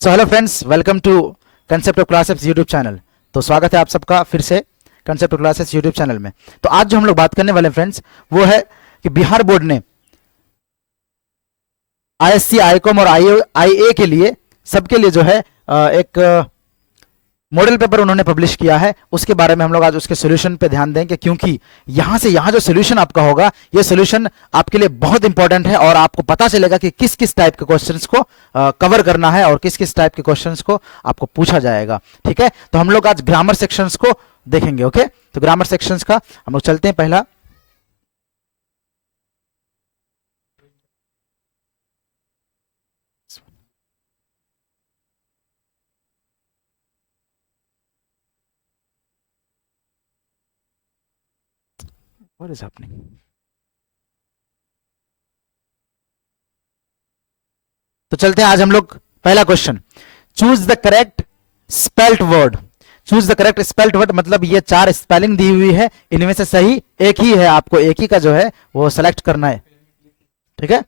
So hello friends, welcome to concept of classes YouTube channel. तो स्वागत है आप सबका फिर से concept of classes YouTube channel में। तो आज जो हम लोग बात करने वाले हैं फ्रेंड्स, वो है कि बिहार बोर्ड ने आईएससी, आईकॉम और आईए के लिए सबके लिए जो है एक मॉडल पेपर उन्होंने पब्लिश किया है। उसके बारे में हम लोग आज उसके सोल्यूशन पे ध्यान देंगे, क्योंकि यहां से यहां जो सोल्यूशन आपका होगा, ये सोल्यूशन आपके लिए बहुत इंपॉर्टेंट है और आपको पता चलेगा कि किस किस टाइप के क्वेश्चंस को कवर करना है और किस किस टाइप के क्वेश्चंस को आपको पूछा जाएगा। ठीक है, तो हम लोग आज ग्रामर सेक्शंस को देखेंगे। ओके, तो ग्रामर सेक्शंस का हम लोग चलते हैं। पहला व्हाट इज हैपनिंग। तो चलते हैं, आज हम लोग पहला question, choose the correct spelt word. Choose the correct spelt word मतलब ये चार स्पेलिंग दी हुई है, इनमें से सही एक ही है, आपको एक ही का जो है वो सेलेक्ट करना है। ठीक है,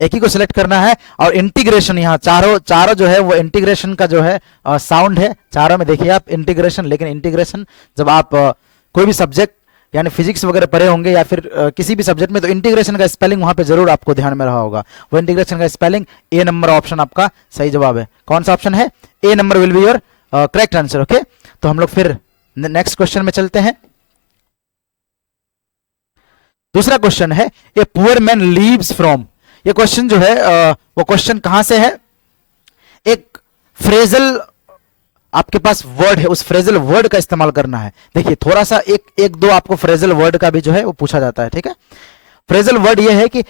एक ही को सिलेक्ट करना है। और इंटीग्रेशन, यहाँ चारों चारों जो है वो इंटीग्रेशन का जो है साउंड है चारों में। देखिए आप इंटीग्रेशन, लेकिन इंटीग्रेशन जब आप कोई भी सब्जेक्ट यानी फिजिक्स वगैरह पढ़े होंगे या फिर किसी भी सब्जेक्ट में, तो इंटीग्रेशन का स्पेलिंग वहां पे जरूर आपको ध्यान में रहा होगा। वो इंटीग्रेशन का स्पेलिंग ए नंबर ऑप्शन आपका सही जवाब है। कौन सा ऑप्शन है? A number will be your correct answer. Okay, तो हम लोग फिर नेक्स्ट क्वेश्चन में चलते हैं। दूसरा क्वेश्चन है, ए पुअर मैन लीव्स फ्रॉम। ये क्वेश्चन जो है वो क्वेश्चन कहां से है? एक फ्रेजल आपके पास वर्ड है, उस फ्रेजल वर्ड का इस्तेमाल करना है। देखिए थोड़ा सा एक दो आपको फ्रेजल वर्ड का भी जो है वो पूछा जाता है। ठीक है, फ्रेजल वर्ड ये है कि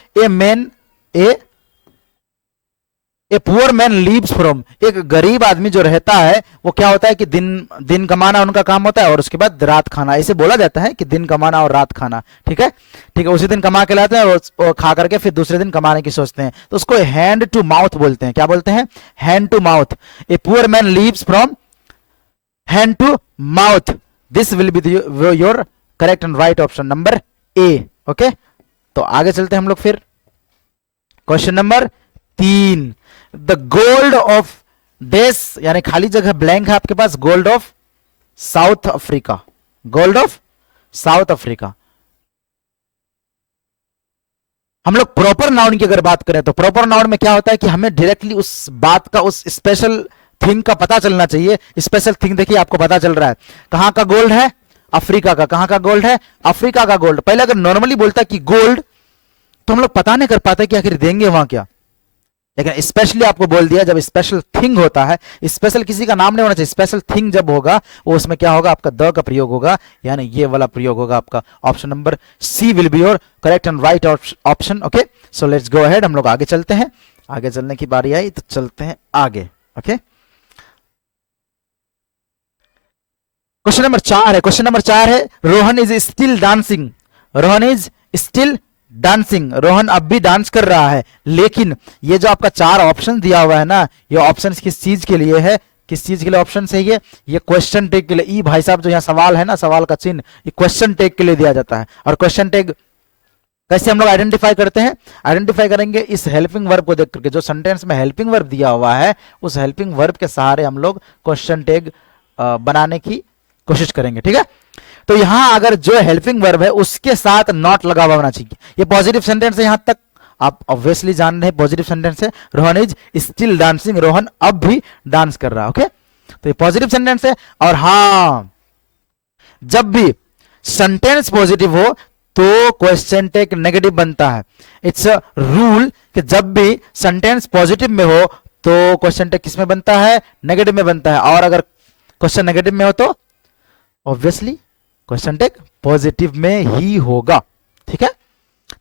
ए पुअर मैन लीव्स फ्रॉम। एक गरीब आदमी जो रहता है वो क्या होता है कि दिन दिन कमाना उनका काम होता है और उसके बाद रात खाना। ऐसे बोला जाता है कि दिन कमाना और रात खाना। ठीक है, ठीक है, उसी दिन कमा के लाते हैं और खा करके फिर दूसरे दिन कमाने की सोचते हैं, तो उसको हैंड टू माउथ बोलते हैं। क्या बोलते हैं? Hand to mouth. A poor man lives from hand to mouth. This will be your correct and right option number A. Okay, तो आगे चलते हैं हम लोग फिर। Question number 3, the gold of dash, यानी खाली जगह ब्लैंक है आपके पास, gold of South Africa. Gold of South Africa. हम लोग प्रॉपर नाउन की अगर बात करें तो प्रॉपर नाउन में क्या होता है कि हमें डायरेक्टली उस बात का, उस स्पेशल थिंग का पता चलना चाहिए। स्पेशल थिंग देखिए आपको पता चल रहा है, कहां का गोल्ड है? अफ्रीका का। कहां का गोल्ड है? अफ्रीका का गोल्ड। पहले अगर नॉर्मली बोलता कि गोल्ड, तो हम लोग पता नहीं कर पाते कि आखिर देंगे वहां क्या, लेकिन स्पेशली आपको बोल दिया। जब स्पेशल थिंग होता है, स्पेशल किसी का नाम नहीं होना चाहिए, स्पेशल थिंग जब होगा वो उसमें क्या होगा? आपका द का प्रयोग होगा, यानी ये वाला प्रयोग होगा आपका। Option number C will be your correct and right option. Okay, so let's go ahead, हम लोग आगे चलते हैं। आगे चलने की बारी आई तो चलते हैं आगे। ओके, क्वेश्चन नंबर 4 है। क्वेश्चन नंबर 4 है, Rohan is still dancing. Rohan is still dancing. Rohan अब भी डांस कर रहा है। लेकिन ये जो आपका 4 ऑप्शन दिया हुआ है ना, ये ऑप्शन किस चीज के लिए है? किस चीज के लिए ऑप्शन है ये क्वेश्चन टैग के लिए। ई भाई साहब, जो यहाँ सवाल है ना, सवाल का चिन्ह, ये क्वेश्चन टैग के लिए दिया जाता है। और क्वेश्चन टैग कैसे हम लोग आइडेंटिफाई करते हैं? आइडेंटिफाई करेंगे इस हेल्पिंग वर्ब को देख करके। जो सेंटेंस में हेल्पिंग वर्ब दिया हुआ है, उस हेल्पिंग वर्ब के सहारे हम लोग क्वेश्चन टैग बनाने की कोशिश करेंगे। ठीक है, तो यहां अगर जो हेल्पिंग वर्ब है उसके साथ नॉट लगा हुआ होना चाहिए। ये पॉजिटिव सेंटेंस है, यहां तक आप ऑब्वियसली जान रहे हैं पॉजिटिव सेंटेंस है। Rohan is still dancing, Rohan अब भी डांस कर रहा है। ओके, तो ये पॉजिटिव सेंटेंस है। और हां, जब भी सेंटेंस पॉजिटिव हो तो क्वेश्चन टैग नेगेटिव बनता है। इट्स अ रूल कि जब भी सेंटेंस पॉजिटिव में हो तो क्वेश्चन टैग किस में बनता है? नेगेटिव में बनता है। और अगर क्वेश्चन नेगेटिव में हो तो ऑब्वियसली क्वेश्चन टैग पॉजिटिव में ही होगा। ठीक है,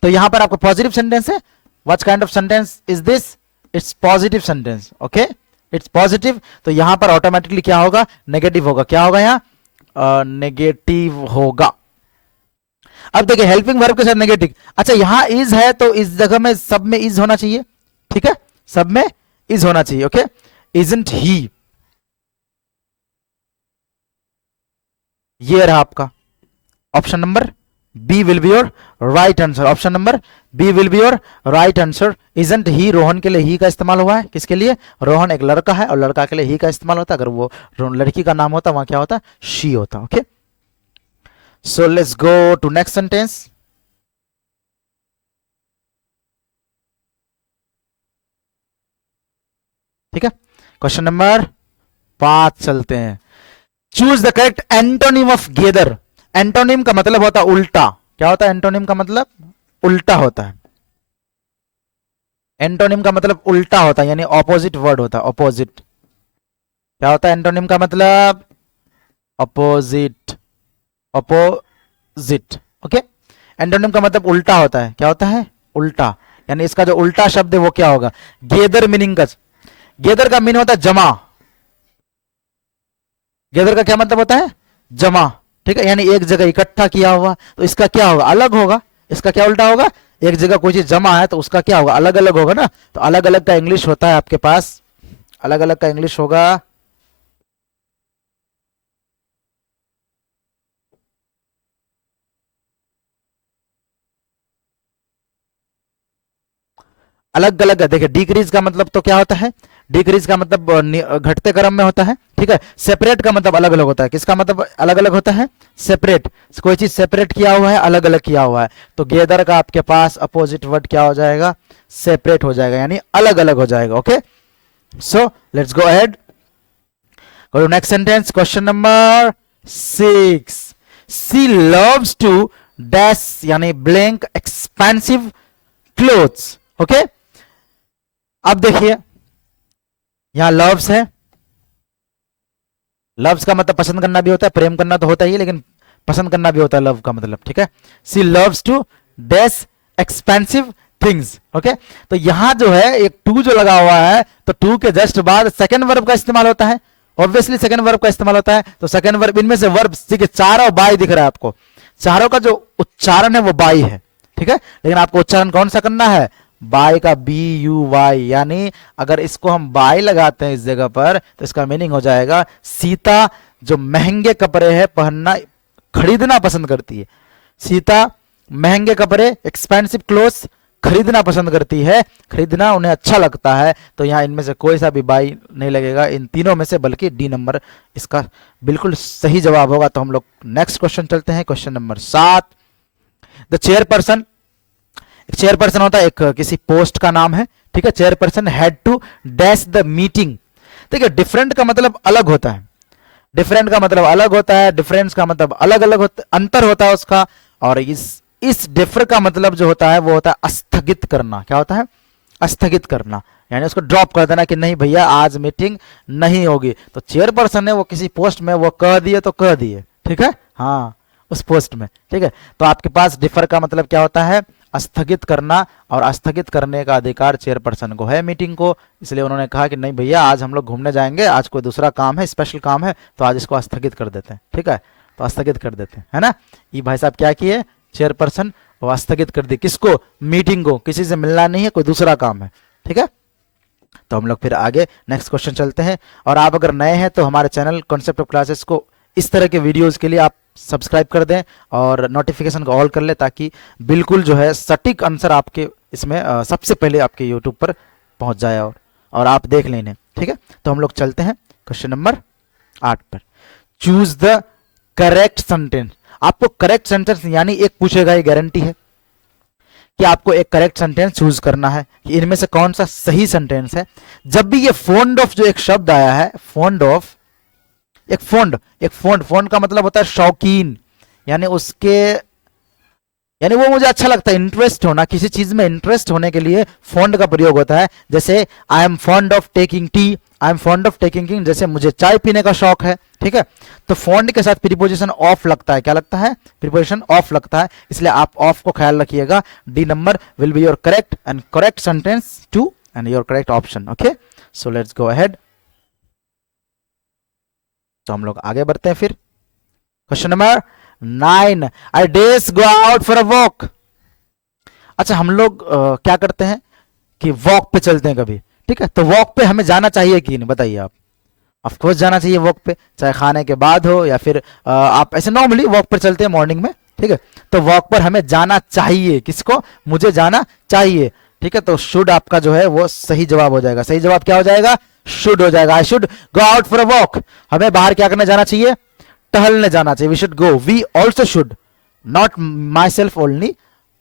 तो यहां पर आपका पॉजिटिव सेंटेंस है। What kind of sentence is this? It's positive sentence. Okay, it's positive, तो यहां पर ऑटोमेटिकली क्या होगा? नेगेटिव होगा। क्या होगा यहां? नेगेटिव होगा। अब देखिए हेल्पिंग वर्ब के साथ नेगेटिव। अच्छा, यहां इज है तो इस जगह में सब में इज होना चाहिए। ठीक है, सब में इज होना चाहिए। ओके, इजंट ही, ये रहा आपका option number B will be your right answer. Option number B will be your right answer. Isn't he, Rohan के लिए ही का इस्तेमाल हुआ है। किसके लिए? रोहन एक लड़का है और लड़का के लिए ही का इस्तेमाल होता है। अगर वो लड़की का नाम होता वहां क्या होता? शी होता। Okay, so let's go to next sentence. ठीक है, क्वेश्चन नंबर 5 चलते हैं। Choose the correct antonym of gather. Antonym का मतलब होता है उल्टा। क्या होता है एंटोनिम का मतलब? उल्टा होता है। एंटोनिम का मतलब उल्टा होता है, यानी ऑपोजिट वर्ड होता है। ऑपोजिट क्या होता है एंटोनिम का मतलब? Opposite, opposite. ओके, एंटोनिम का मतलब उल्टा होता है। क्या होता है? उल्टा, यानी इसका जो उल्टा शब्द है वो क्या होगा? गेदर मीनिंग का, गेदर का मीन होता है जमा। गेदर का क्या मतलब होता है? जमा। ठीक है, यानी एक जगह इकट्ठा किया हुआ। तो इसका क्या होगा? अलग होगा। इसका क्या उल्टा होगा? एक जगह कोई चीज जमा है तो उसका क्या होगा? अलग अलग होगा ना। तो अलग अलग का इंग्लिश होता है आपके पास, अलग अलग का इंग्लिश होगा अलग अलग है। देखिए डिक्रीज का मतलब तो क्या होता है? डिक्रीज का मतलब घटते क्रम में होता है। ठीक है, सेपरेट का मतलब अलग अलग होता है। किसका मतलब अलग अलग होता है? सेपरेट। कोई चीज सेपरेट किया हुआ है, अलग अलग किया हुआ है। तो गेदर का आपके पास अपोजिट वर्ड क्या हो जाएगा? सेपरेट हो जाएगा, यानी अलग अलग हो जाएगा। Okay, so let's go ahead, go to next sentence. Question number 6। She loves to dash, यानी ब्लैंक एक्सपेंसिव क्लोथ्स। ओके, अब देखिए यहां लव्स है। लव्स का मतलब पसंद करना भी होता है, प्रेम करना तो होता ही है, लेकिन पसंद करना भी होता है लव का मतलब। ठीक है, she loves to dash expensive things. Okay, तो यहां जो है एक टू जो लगा हुआ है, तो टू के जस्ट बाद सेकंड वर्ब का इस्तेमाल होता है। ऑब्वियसली सेकंड वर्ब का इस्तेमाल होता है। तो सेकंड वर्ब, इनमें से वर्ब देखिए चारों बाई दिख रहा है आपको। चारों का जो उच्चारण है वो बाई है। ठीक है, लेकिन आपको उच्चारण कौन सा करना है? बाय का, बी यू वाई। यानी अगर इसको हम बाय लगाते हैं इस जगह पर, तो इसका मीनिंग हो जाएगा सीता जो महंगे कपड़े हैं पहनना, खरीदना पसंद करती है। सीता महंगे कपड़े, एक्सपेंसिव क्लोथ्स, खरीदना पसंद करती है। खरीदना उन्हें अच्छा लगता है। तो यहाँ इनमें से कोई सा भी बाई नहीं लगेगा इन तीनों में से, बल्कि डी नंबर इसका बिल्कुल सही जवाब होगा। तो हम लोग नेक्स्ट क्वेश्चन चलते हैं, क्वेश्चन नंबर 7। द चेयरपर्सन, एक चेयरपर्सन होता है, एक किसी पोस्ट का नाम है। ठीक है, chairperson had to dash the meeting. देखिए डिफरेंट का मतलब अलग होता है, डिफरेंट का मतलब अलग होता है, डिफरेंस का मतलब अलग अलग होता, अंतर होता है उसका। और इस डिफर का मतलब जो होता है वो होता है स्थगित करना। क्या होता है? स्थगित करना, यानी उसको ड्रॉप कर देना कि नहीं भैया आज मीटिंग नहीं होगी। तो चेयरपर्सन है वो किसी पोस्ट में वो कह दिए तो कह दिए। ठीक है, हाँ उस पोस्ट में। ठीक है, तो आपके पास डिफर का मतलब क्या होता है? स्थगित करना। और स्थगित करने का अधिकार चेयरपर्सन को है मीटिंग को। इसलिए उन्होंने कहा कि नहीं भैया आज हम लोग घूमने जाएंगे, आज कोई दूसरा काम है, स्पेशल काम है, तो आज इसको स्थगित कर देते हैं। ठीक है, तो स्थगित कर देते हैं, है ना। ये भाई साहब क्या किए? चेयरपर्सन वो स्थगित कर दी। किसको? मीटिंग को। किसी से मिलना नहीं है, कोई दूसरा काम है। ठीक है, तो हम लोग फिर आगे नेक्स्ट क्वेश्चन चलते हैं। और आप अगर नए हैं तो हमारे चैनल कॉन्सेप्ट ऑफ क्लासेस को इस तरह के वीडियोस के लिए आप सब्सक्राइब कर दें और नोटिफिकेशन को ऑल कर ले, ताकि बिल्कुल जो है सटीक आंसर आपके इसमें सबसे पहले आपके यूट्यूब पर पहुंच जाए और आप देख लें इन्हें। ठीक है, तो हम लोग चलते हैं क्वेश्चन नंबर 8 पर। Choose the correct sentence. आपको करेक्ट सेंटेंस यानी एक पूछेगा, ये गारंटी है कि आपको एक करेक्ट सेंटेंस चूज करना है कि इनमें से कौन सा सही सेंटेंस है। जब भी ये फोन्ड ऑफ जो एक शब्द आया है, फोन्ड ऑफ, एक फोन्ड का मतलब होता है शौकीन, यानी उसके, यानी वो मुझे अच्छा लगता है, इंटरेस्ट होना, किसी चीज में इंटरेस्ट होने के लिए फोन्ड का प्रयोग होता है। जैसे I am fond of taking tea, I am fond of taking tea, जैसे मुझे चाय पीने का शौक है। ठीक है, तो फोन्ड के साथ प्रीपोजिशन ऑफ लगता है। क्या लगता है? प्रीपोजिशन ऑफ लगता है, इसलिए आप ऑफ को ख्याल रखिएगा। D number will be your correct and correct sentence to and your correct option. Okay, so let's go ahead. तो हम लोग आगे बढ़ते हैं फिर। Question number 9। I dash go out for a walk. अच्छा, हम लोग क्या करते हैं कि वॉक पे चलते हैं कभी। ठीक है, तो वॉक पे हमें जाना चाहिए कि नहीं, बताइए आप। ऑफ कोर्स जाना चाहिए वॉक पे, चाहे खाने के बाद हो या फिर आप ऐसे नॉर्मली वॉक पर चलते हैं मॉर्निंग में, ठीक है, तो वॉक पर हमें जाना चाहिए। किसको? मुझे जाना चाहिए, ठीक है। तो शुड आपका जो है वो सही जवाब हो जाएगा। सही जवाब क्या हो जाएगा? शुड हो जाएगा। I should go out for a walk. हमें बाहर क्या करने जाना चाहिए? टहलने जाना चाहिए। We should go, we also should, not myself only,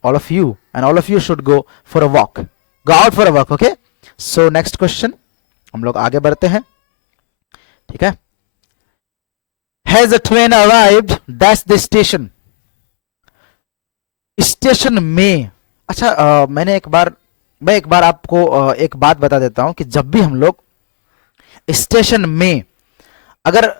all of you and all of you should go for a walk, go out for a walk. Okay, so next question हम लोग आगे बढ़ते हैं, ठीक है। Has a train arrived that's the station. Station में, अच्छा मैं एक बार आपको एक बात बता देता हूं कि जब भी हम लोग स्टेशन में, अगर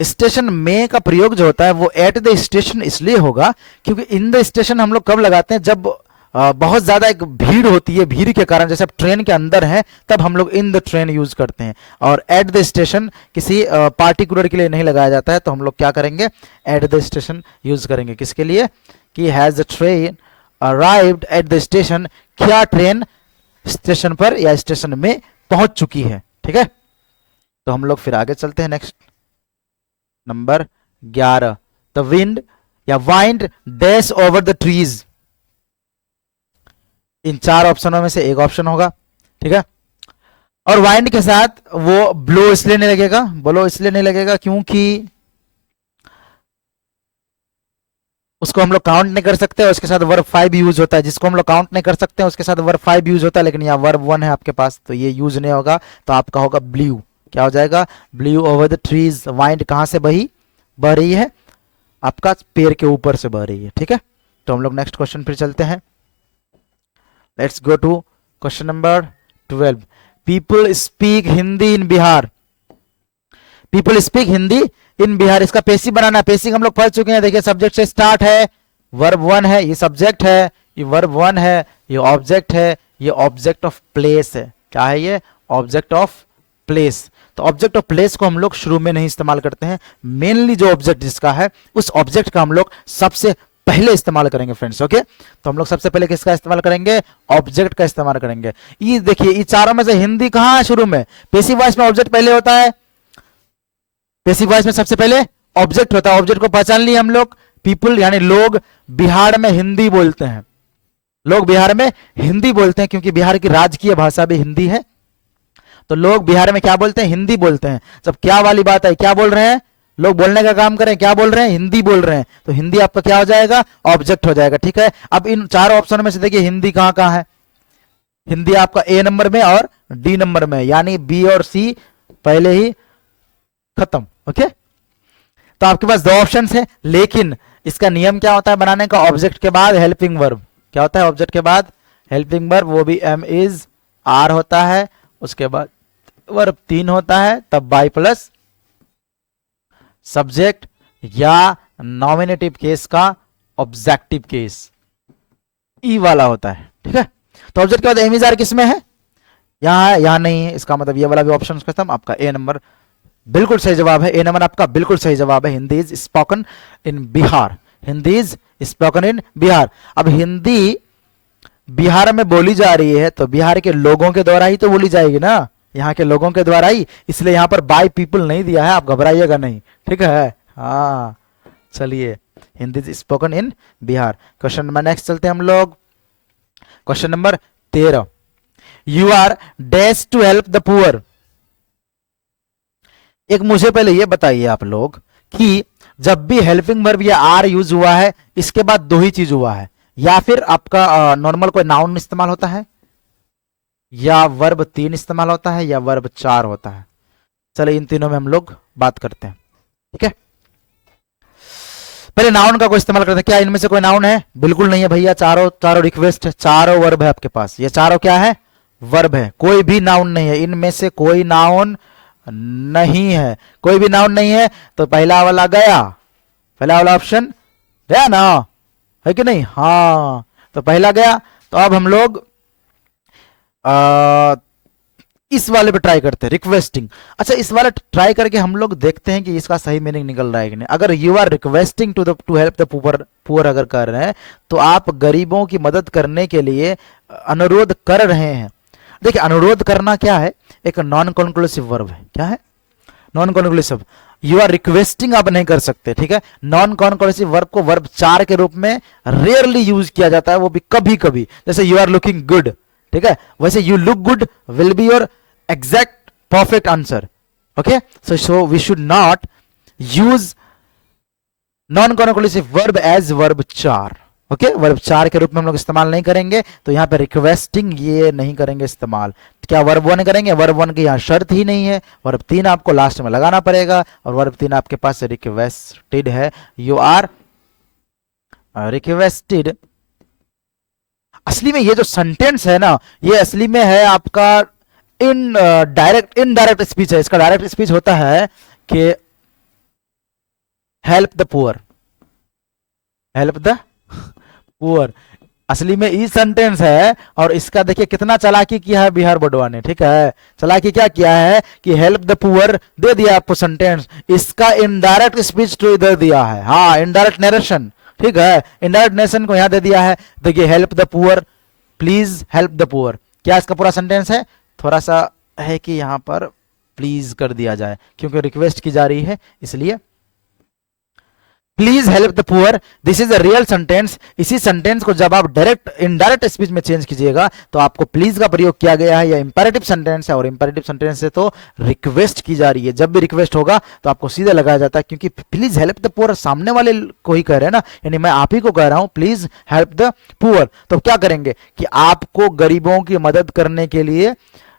स्टेशन में का प्रयोग जो होता है वो एट द स्टेशन इसलिए होगा क्योंकि इन द स्टेशन हम लोग कब लगाते हैं? जब बहुत ज्यादा एक भीड़ होती है, भीड़ के कारण, जैसे आप ट्रेन के अंदर हैं तब हम लोग इन द ट्रेन यूज करते हैं। और एट द स्टेशन किसी पार्टिकुलर के लिए नहीं लगाया जाता है, तो हम लोग क्या करेंगे? एट द स्टेशन यूज करेंगे। किसके लिए? कि has the train arrived at the station, क्या ट्रेन स्टेशन पर या स्टेशन में पहुंच चुकी है, ठीक है। तो हम लोग फिर आगे चलते हैं। नेक्स्ट नंबर 11, द विंड या wind dash over the trees. इन चार ऑप्शनों में से एक ऑप्शन होगा, ठीक है। और वाइंड के साथ वो ब्लो इसलिए नहीं लगेगा, बोलो इसलिए नहीं लगेगा क्योंकि उसको हम लोग काउंट नहीं कर सकते, और उसके साथ वर्ब 5 यूज होता है। जिसको हम लोग काउंट नहीं कर सकते उसके साथ वर्ब 5 यूज होता है, लेकिन यहाँ वर्ब 1 है आपके पास, तो ये यूज नहीं होगा। तो आपका होगा ब्लू। क्या हो जाएगा? Blue over the trees. Wind कहां से बह रही है? आपका पेड़ के ऊपर से बह रही है, ठीक है। तो हम लोग नेक्स्ट क्वेश्चन फिर चलते हैं। Let's go to question number 12। People speak Hindi in Bihar. People speak Hindi in Bihar, इसका पेसिव बनाना। पेसिव हम लोग पढ़ चुके हैं। देखिए सब्जेक्ट से स्टार्ट है, वर्ब 1 है, ये सब्जेक्ट है, ये वर्ब 1 है, ये ऑब्जेक्ट है, ये ऑब्जेक्ट ऑफ प्लेस है। क्या है ये? Object of place. तो ऑब्जेक्ट ऑफ प्लेस को हम लोग शुरू में नहीं इस्तेमाल करते हैं। मेनली जो ऑब्जेक्ट जिसका है उस ऑब्जेक्ट का हम लोग सबसे पहले इस्तेमाल करेंगे फ्रेंड्स। ओके, तो हम लोग सबसे पहले किसका इस्तेमाल करेंगे? ऑब्जेक्ट का इस्तेमाल करेंगे। ये देखिए, ये चारों में से हिंदी कहां है शुरू में? पेसिव वॉइस में ऑब्जेक्ट पहले होता है। पेसिव वॉइस में सबसे पहले ऑब्जेक्ट होता है। ऑब्जेक्ट को पहचान लिए हम लोग। पीपल यानी लोग बिहार में हिंदी बोलते हैं। लोग बिहार में हिंदी बोलते हैं क्योंकि बिहार की राजकीय भाषा भी हिंदी है। तो लोग बिहार में क्या बोलते हैं? हिंदी बोलते हैं। जब क्या वाली बात है, क्या बोल रहे हैं लोग? बोलने का काम करें, क्या बोल रहे हैं? हिंदी बोल रहे हैं। तो हिंदी आपका क्या हो जाएगा? ऑब्जेक्ट हो जाएगा, ठीक है। अब इन चार ऑप्शन में से देखिए हिंदी कहां कहां है। हिंदी आपका ए नंबर में और डी नंबर में, यानी बी और सी पहले ही खत्म। ओके, तो आपके पास दो ऑप्शन है, लेकिन इसका नियम क्या होता है बनाने का? ऑब्जेक्ट के बाद हेल्पिंग वर्ब। क्या होता है ऑब्जेक्ट के बाद? हेल्पिंग वर्ब, वो भी एम इज आर होता है। उसके बाद वर्ब 3 होता है, तब बाई प्लस सब्जेक्ट या नॉमिनेटिव केस का ऑब्जेक्टिव केस ई वाला होता है, ठीक है। तो ऑब्जेक्ट के बाद एम इज आर किस में है? यहाँ है, यहाँ नहीं है। इसका मतलब ये वाला भी ऑप्शन खत्म। आपका ए नंबर बिल्कुल सही जवाब है। ए नंबर आपका बिल्कुल सही जवाब है। Hindi is spoken in Bihar. Hindi is spoken in Bihar. अब हिंदी बिहार में बोली जा रही है तो बिहार के लोगों के द्वारा ही तो बोली जाएगी ना, यहाँ के लोगों के द्वारा ही। इसलिए यहाँ पर बाय पीपल नहीं दिया है, आप घबराइएगा नहीं, ठीक है। हाँ चलिए, Hindi is spoken in Bihar. Question number next चलते हैं हम लोग। Question number 13। You are dash to help the poor. एक मुझे पहले ये बताइए आप लोग कि जब भी हेल्पिंग वर्ब या आर यूज हुआ है, इसके बाद दो ही चीज हुआ है, या फिर आपका नॉर्मल कोई नाउन इस्तेमाल होता है, या वर्ब 3 इस्तेमाल होता है, या वर्ब 4 होता है। चलो इन तीनों में हम लोग बात करते हैं, ठीक है। पहले नाउन का कोई इस्तेमाल करते हैं। क्या इनमें से कोई नाउन है? बिल्कुल नहीं है भैया। चारों रिक्वेस्ट है, चारों वर्ब है आपके पास। ये चारों क्या है? वर्ब है। कोई भी नाउन नहीं है इनमें से, कोई नाउन नहीं है, कोई भी नाउन नहीं है। तो पहला वाला गया, पहला वाला ऑप्शन गया ना, है कि नहीं? हाँ, तो पहला गया। तो अब हम लोग इस वाले पे ट्राई करते हैं, रिक्वेस्टिंग। अच्छा, इस वाले ट्राई करके हम लोग देखते हैं कि इसका सही मीनिंग निकल रहा है कि नहीं। अगर you are requesting to help the poor अगर कर रहे हैं तो आप गरीबों की मदद करने के लिए अनुरोध कर रहे हैं। देखिए, अनुरोध करना क्या है? एक नॉन कंक्लूसिव वर्ब है। क्या है? Non conclusive, you are requesting आप नहीं कर सकते, ठीक है। नॉन कॉन्क्लूसिव वर्ब को वर्ब 4 के रूप में रेयरली यूज किया जाता है, वो भी कभी कभी, जैसे यू आर लुकिंग गुड, ठीक है, वैसे you look good will be your exact perfect answer, okay. So we should not use non conclusive verb as verb 4, okay. Verb 4 के रूप में हम लोग इस्तेमाल नहीं करेंगे, तो यहाँ पे रिक्वेस्टिंग ये नहीं करेंगे इस्तेमाल। क्या वर्ब 1 करेंगे? वर्ब 1 की यहाँ शर्त ही नहीं है, वर्ब 3 आपको लास्ट में लगाना पड़ेगा, और वर्ब 3 आपके पास रिक्वेस्टेड है, यू आर रिक्वेस्टेड। असली में ये जो सेंटेंस है ना, ये असली में है आपका इनडायरेक्ट स्पीच है। इसका डायरेक्ट स्पीच होता है कि help the poor, help the poor, असली में ई सेंटेंस है। और इसका देखिए कितना चालाकी किया है बिहार बोर्डवा ने, ठीक है। चालाकी क्या किया है कि हेल्प द पुअर दे दिया आपको सेंटेंस, इसका इनडायरेक्ट स्पीच तो इधर दिया है, हाँ इनडायरेक्ट नरेशन, ठीक है, इनडायरेक्ट नरेशन को यहां दे दिया है। देखिए help the poor, please help the poor, क्या इसका पूरा सेंटेंस है? थोड़ा सा है कि यहां पर प्लीज कर दिया जाए, क्योंकि रिक्वेस्ट की जा रही है, इसलिए please help the poor, this is a real sentence. इसी सेंटेंस को जब आप डायरेक्ट इनडायरेक्ट स्पीच में चेंज कीजिएगा तो आपको प्लीज का प्रयोग किया गया है, या इंपेरेटिव सेंटेंस है, और इंपेरेटिव सेंटेंस से तो रिक्वेस्ट की जा रही है। जब भी रिक्वेस्ट होगा तो आपको सीधे लगाया जाता है, क्योंकि प्लीज हेल्प द पुअर सामने वाले को ही कह रहे हैं ना, यानी मैं आप ही को कह रहा हूं प्लीज हेल्प द पुअर। तो क्या करेंगे कि आपको गरीबों की मदद करने के लिए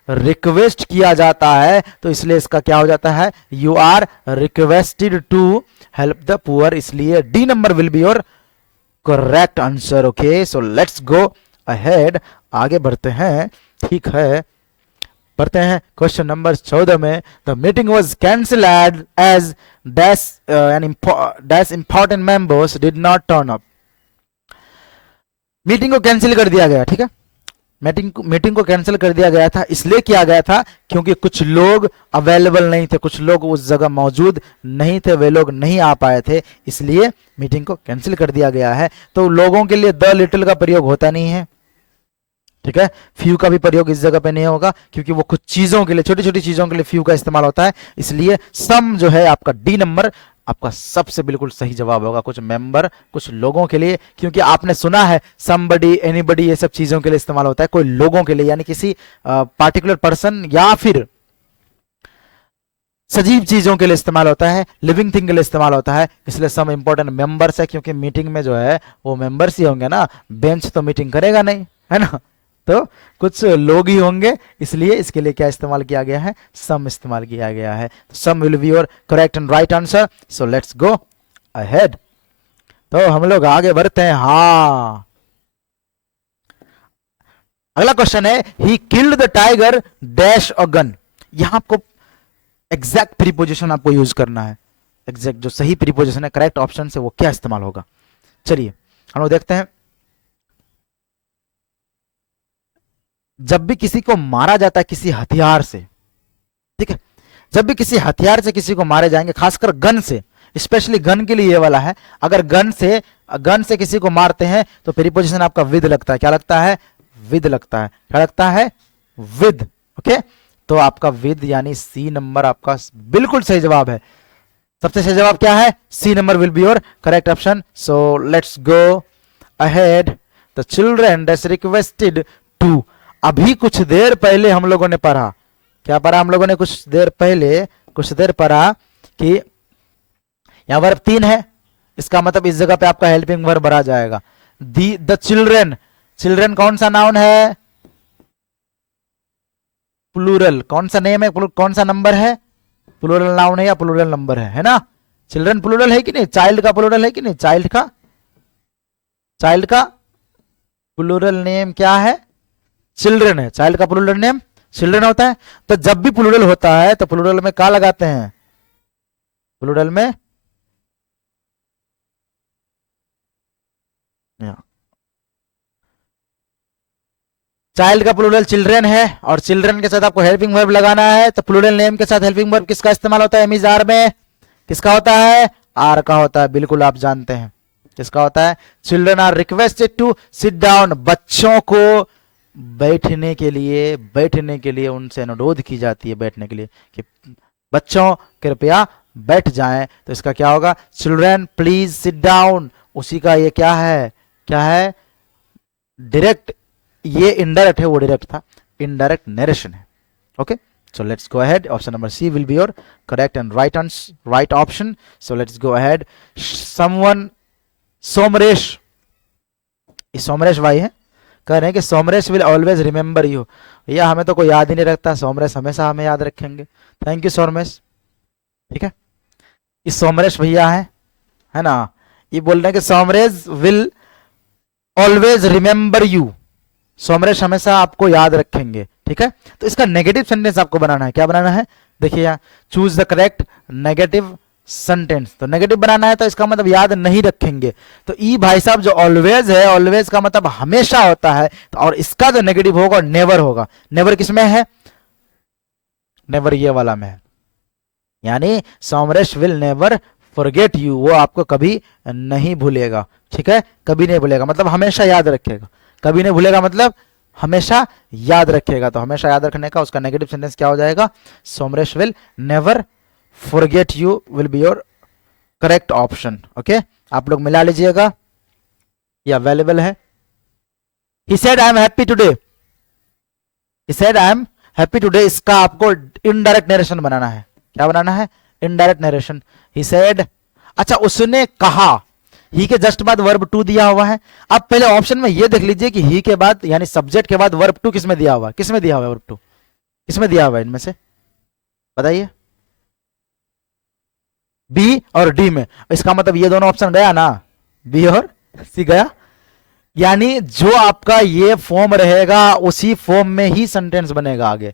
रिक्वेस्ट किया जाता है, तो इसलिए इसका क्या हो जाता है, you are requested to help the poor, इसलिए D number will be your correct answer, okay. So let's go ahead, आगे बढ़ते हैं, ठीक है, बढ़ते हैं क्वेश्चन नंबर 14 में। The meeting was cancelled as dash important members did not turn up. Meeting को कैंसिल कर दिया गया, ठीक है, मीटिंग को कैंसिल कर दिया गया था। इसलिए किया गया था क्योंकि कुछ लोग अवेलेबल नहीं थे, कुछ लोग उस जगह मौजूद नहीं थे, वे लोग नहीं आ पाए थे, इसलिए मीटिंग को कैंसिल कर दिया गया है। तो लोगों के लिए द लिटिल का प्रयोग होता नहीं है, ठीक है। फ्यू का भी प्रयोग इस जगह पे नहीं होगा, क्योंकि वो कुछ चीजों के लिए, छोटी छोटी चीजों के लिए फ्यू का इस्तेमाल होता है, इसलिए सम जो है आपका डी नंबर आपका सबसे बिल्कुल सही जवाब होगा। कुछ मेंबर, कुछ लोगों के लिए, क्योंकि आपने सुना है समबडी, एनीबडी, ये सब चीजों के लिए इस्तेमाल होता है, कोई लोगों के लिए, यानी किसी पार्टिकुलर पर्सन या फिर सजीव चीजों के लिए इस्तेमाल होता है, लिविंग थिंग के लिए इस्तेमाल होता है, इसलिए सम इंपॉर्टेंट मेंबर्स है, क्योंकि मीटिंग में जो है वो मेंबर्स ही होंगे ना, बेंच तो मीटिंग करेगा नहीं, है ना, तो कुछ लोग ही होंगे, इसलिए इसके लिए क्या इस्तेमाल किया गया है, सम इस्तेमाल किया गया है। Some will be your correct and right answer. So let's go ahead, तो हम लोग आगे बढ़ते हैं। हाँ, अगला क्वेश्चन है, he killed the tiger dash a gun. यहां आपको एग्जैक्ट प्रीपोजिशन आपको यूज करना है, एग्जैक्ट जो सही प्रीपोजिशन है, करेक्ट ऑप्शन से वो क्या इस्तेमाल होगा। चलिए हम लोग देखते हैं। जब भी किसी को मारा जाता है किसी हथियार से, ठीक है, जब भी किसी हथियार से किसी को मारे जाएंगे, खासकर गन से, स्पेशली गन के लिए ये वाला है, अगर गन से किसी को मारते हैं तो प्रीपोजिशन आपका विद लगता है। क्या लगता है? विद लगता है। क्या लगता है? With, okay. तो आपका विद यानी सी नंबर आपका बिल्कुल सही जवाब है। सबसे सही जवाब क्या है? C number will be your correct option. So let's go ahead. The children that's requested to, अभी कुछ देर पहले हम लोगों ने पढ़ा, क्या पढ़ा हम लोगों ने? कुछ देर पढ़ा कि यहां वर्ब 3 है, इसका मतलब इस जगह पे आपका हेल्पिंग वर्ब भरा जाएगा। द चिल्ड्रन, चिल्ड्रन कौन सा नाउन है? प्लूरल। कौन सा नेम है? कौन सा नंबर है? प्लूरल नाउन है या प्लूरल नंबर है ना? चिल्ड्रन प्लूरल है कि नहीं? चाइल्ड का प्लूरल है कि नहीं? चाइल्ड का प्लूरल नेम क्या है? चिल्ड्रन है। चाइल्ड का प्लूरल नेम चिल्ड्रन होता है। तो जब भी प्लूरल होता है तो प्लूरल में क्या लगाते हैं? प्लूरल में चाइल्ड का प्लूरल चिल्ड्रन है, और चिल्ड्रन के साथ आपको हेल्पिंग वर्ब लगाना है, तो प्लूरल नेम के साथ हेल्पिंग वर्ब किसका इस्तेमाल होता है? एम इज आर में किसका होता है? आर का होता है। बिल्कुल आप जानते हैं किसका होता है। Children are requested to sit down, बच्चों को बैठने के लिए उनसे अनुरोध की जाती है बैठने के लिए कि बच्चों कृपया बैठ जाएं, तो इसका क्या होगा, चिल्ड्रन प्लीज सिट डाउन। उसी का ये क्या है, क्या है, डायरेक्ट, ये इनडायरेक्ट है, वो डायरेक्ट था, इनडायरेक्ट नरेशन है। Okay, so let's go ahead, option number C will be your correct and right option. So let's go ahead. Someone, सोमरेश, ये सोमरेश भाई है, कह रहे हैं कि सोमरेश विल ऑलवेज रिमेंबर यू। भैया हमें तो कोई याद ही नहीं रखता, सोमरेश हमेशा हमें याद रखेंगे। Thank you Somresh. ठीक है, ये सोमरेश भैया है ना, ये बोल रहे हैं कि सोमरेश विल ऑलवेज रिमेंबर यू, सोमरेश हमेशा आपको याद रखेंगे। ठीक है, तो इसका नेगेटिव सेंटेंस आपको बनाना है। क्या बनाना है, देखिए यहाँ, choose the correct negative sentence. तो नेगेटिव बनाना है तो इसका मतलब याद नहीं रखेंगे। तो ई भाई साहब जो ऑलवेज है, ऑलवेज का मतलब हमेशा होता है, तो और इसका जो नेगेटिव होगा नेवर होगा। नेवर किसमें है, नेवर ये वाला में है, यानी सोमरेश विल नेवर फॉरगेट यू, वो आपको कभी नहीं भूलेगा। ठीक है, कभी नहीं भूलेगा मतलब हमेशा याद रखेगा, कभी नहीं भूलेगा मतलब हमेशा याद रखेगा। तो हमेशा याद रखने का उसका नेगेटिव सेंटेंस क्या हो जाएगा, Somresh will never forget you will be your correct option. Okay, आप लोग मिला लीजिएगा, ये अवेलेबल है। He said I am happy today, he said I am happy today, इसका आपको इनडायरेक्ट नरेशन बनाना है। क्या बनाना है, इनडायरेक्ट नरेशन। ही सेड, अच्छा उसने कहा, ही के जस्ट बाद वर्ब टू दिया हुआ है। अब पहले ऑप्शन में ये देख लीजिए कि ही के बाद यानी सब्जेक्ट के बाद वर्ब टू किसमें दिया हुआ है, किसमें दिया हुआ है वर्ब टू, किसमें दिया हुआ है इनमें से बताइए, बी और डी में। इसका मतलब ये दोनों ऑप्शन गया ना, बी और सी गया, यानी जो आपका ये फॉर्म रहेगा उसी फॉर्म में ही सेंटेंस बनेगा आगे।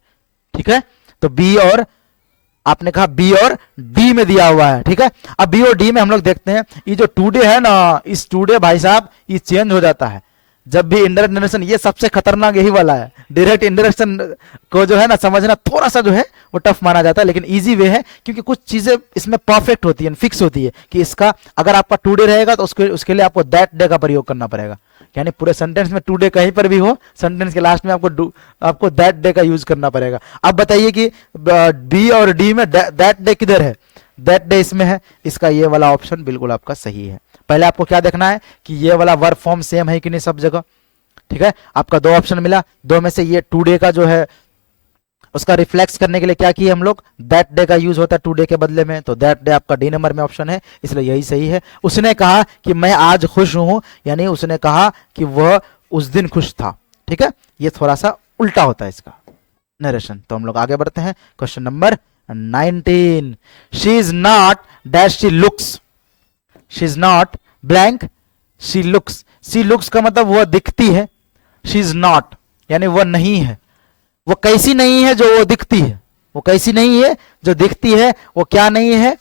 ठीक है, तो बी और, आपने कहा बी और डी में दिया हुआ है। ठीक है, अब बी और डी में हम लोग देखते हैं, ये जो टुडे है ना, इस टुडे भाई साहब ये चेंज हो जाता है जब भी इनडायरेक्ट नरेशन, ये सबसे खतरनाक यही वाला है। डायरेक्ट इंडरेक्शन को जो है ना समझना थोड़ा सा जो है वो टफ माना जाता है, लेकिन इजी वे है, क्योंकि कुछ चीजें इसमें परफेक्ट होती है, फिक्स होती है कि इसका अगर आपका टुडे रहेगा तो उसके लिए आपको दैट डे का प्रयोग करना पड़ेगा। यानी पूरे सेंटेंस में टुडे कहीं पर भी हो, सेंटेंस के लास्ट में आपको दैट डे का यूज करना पड़ेगा। अब बताइए कि बी और डी में दैट डे किधर है, दैट डे इसमें है, इसका ये वाला ऑप्शन बिल्कुल आपका सही है। पहले आपको क्या देखना है कि ये वाला वर्ब फॉर्म सेम है कि नहीं सब जगह। ठीक है, आपका दो ऑप्शन मिला, दो में से ये टुडे का जो है उसका रिफ्लेक्स करने के लिए क्या किए हम लोग, दैट डे का यूज होता है टुडे के बदले में, तो दैट डे आपका डी नंबर में ऑप्शन है, इसलिए यही सही है। उसने कहा कि मैं आज खुश हूं, यानी उसने कहा कि वह उस दिन खुश था। ठीक है, ये थोड़ा सा उल्टा होता है इसका नरेशन। तो हम लोग आगे बढ़ते हैं, question number 19। She is not dash she looks, she is not blank she looks. She looks का मतलब वह दिखती है, शी इज नॉट यानी वह नहीं है। वो कैसी नहीं है, जो वो दिखती है, वो कैसी नहीं है जो दिखती है, वो क्या नहीं है,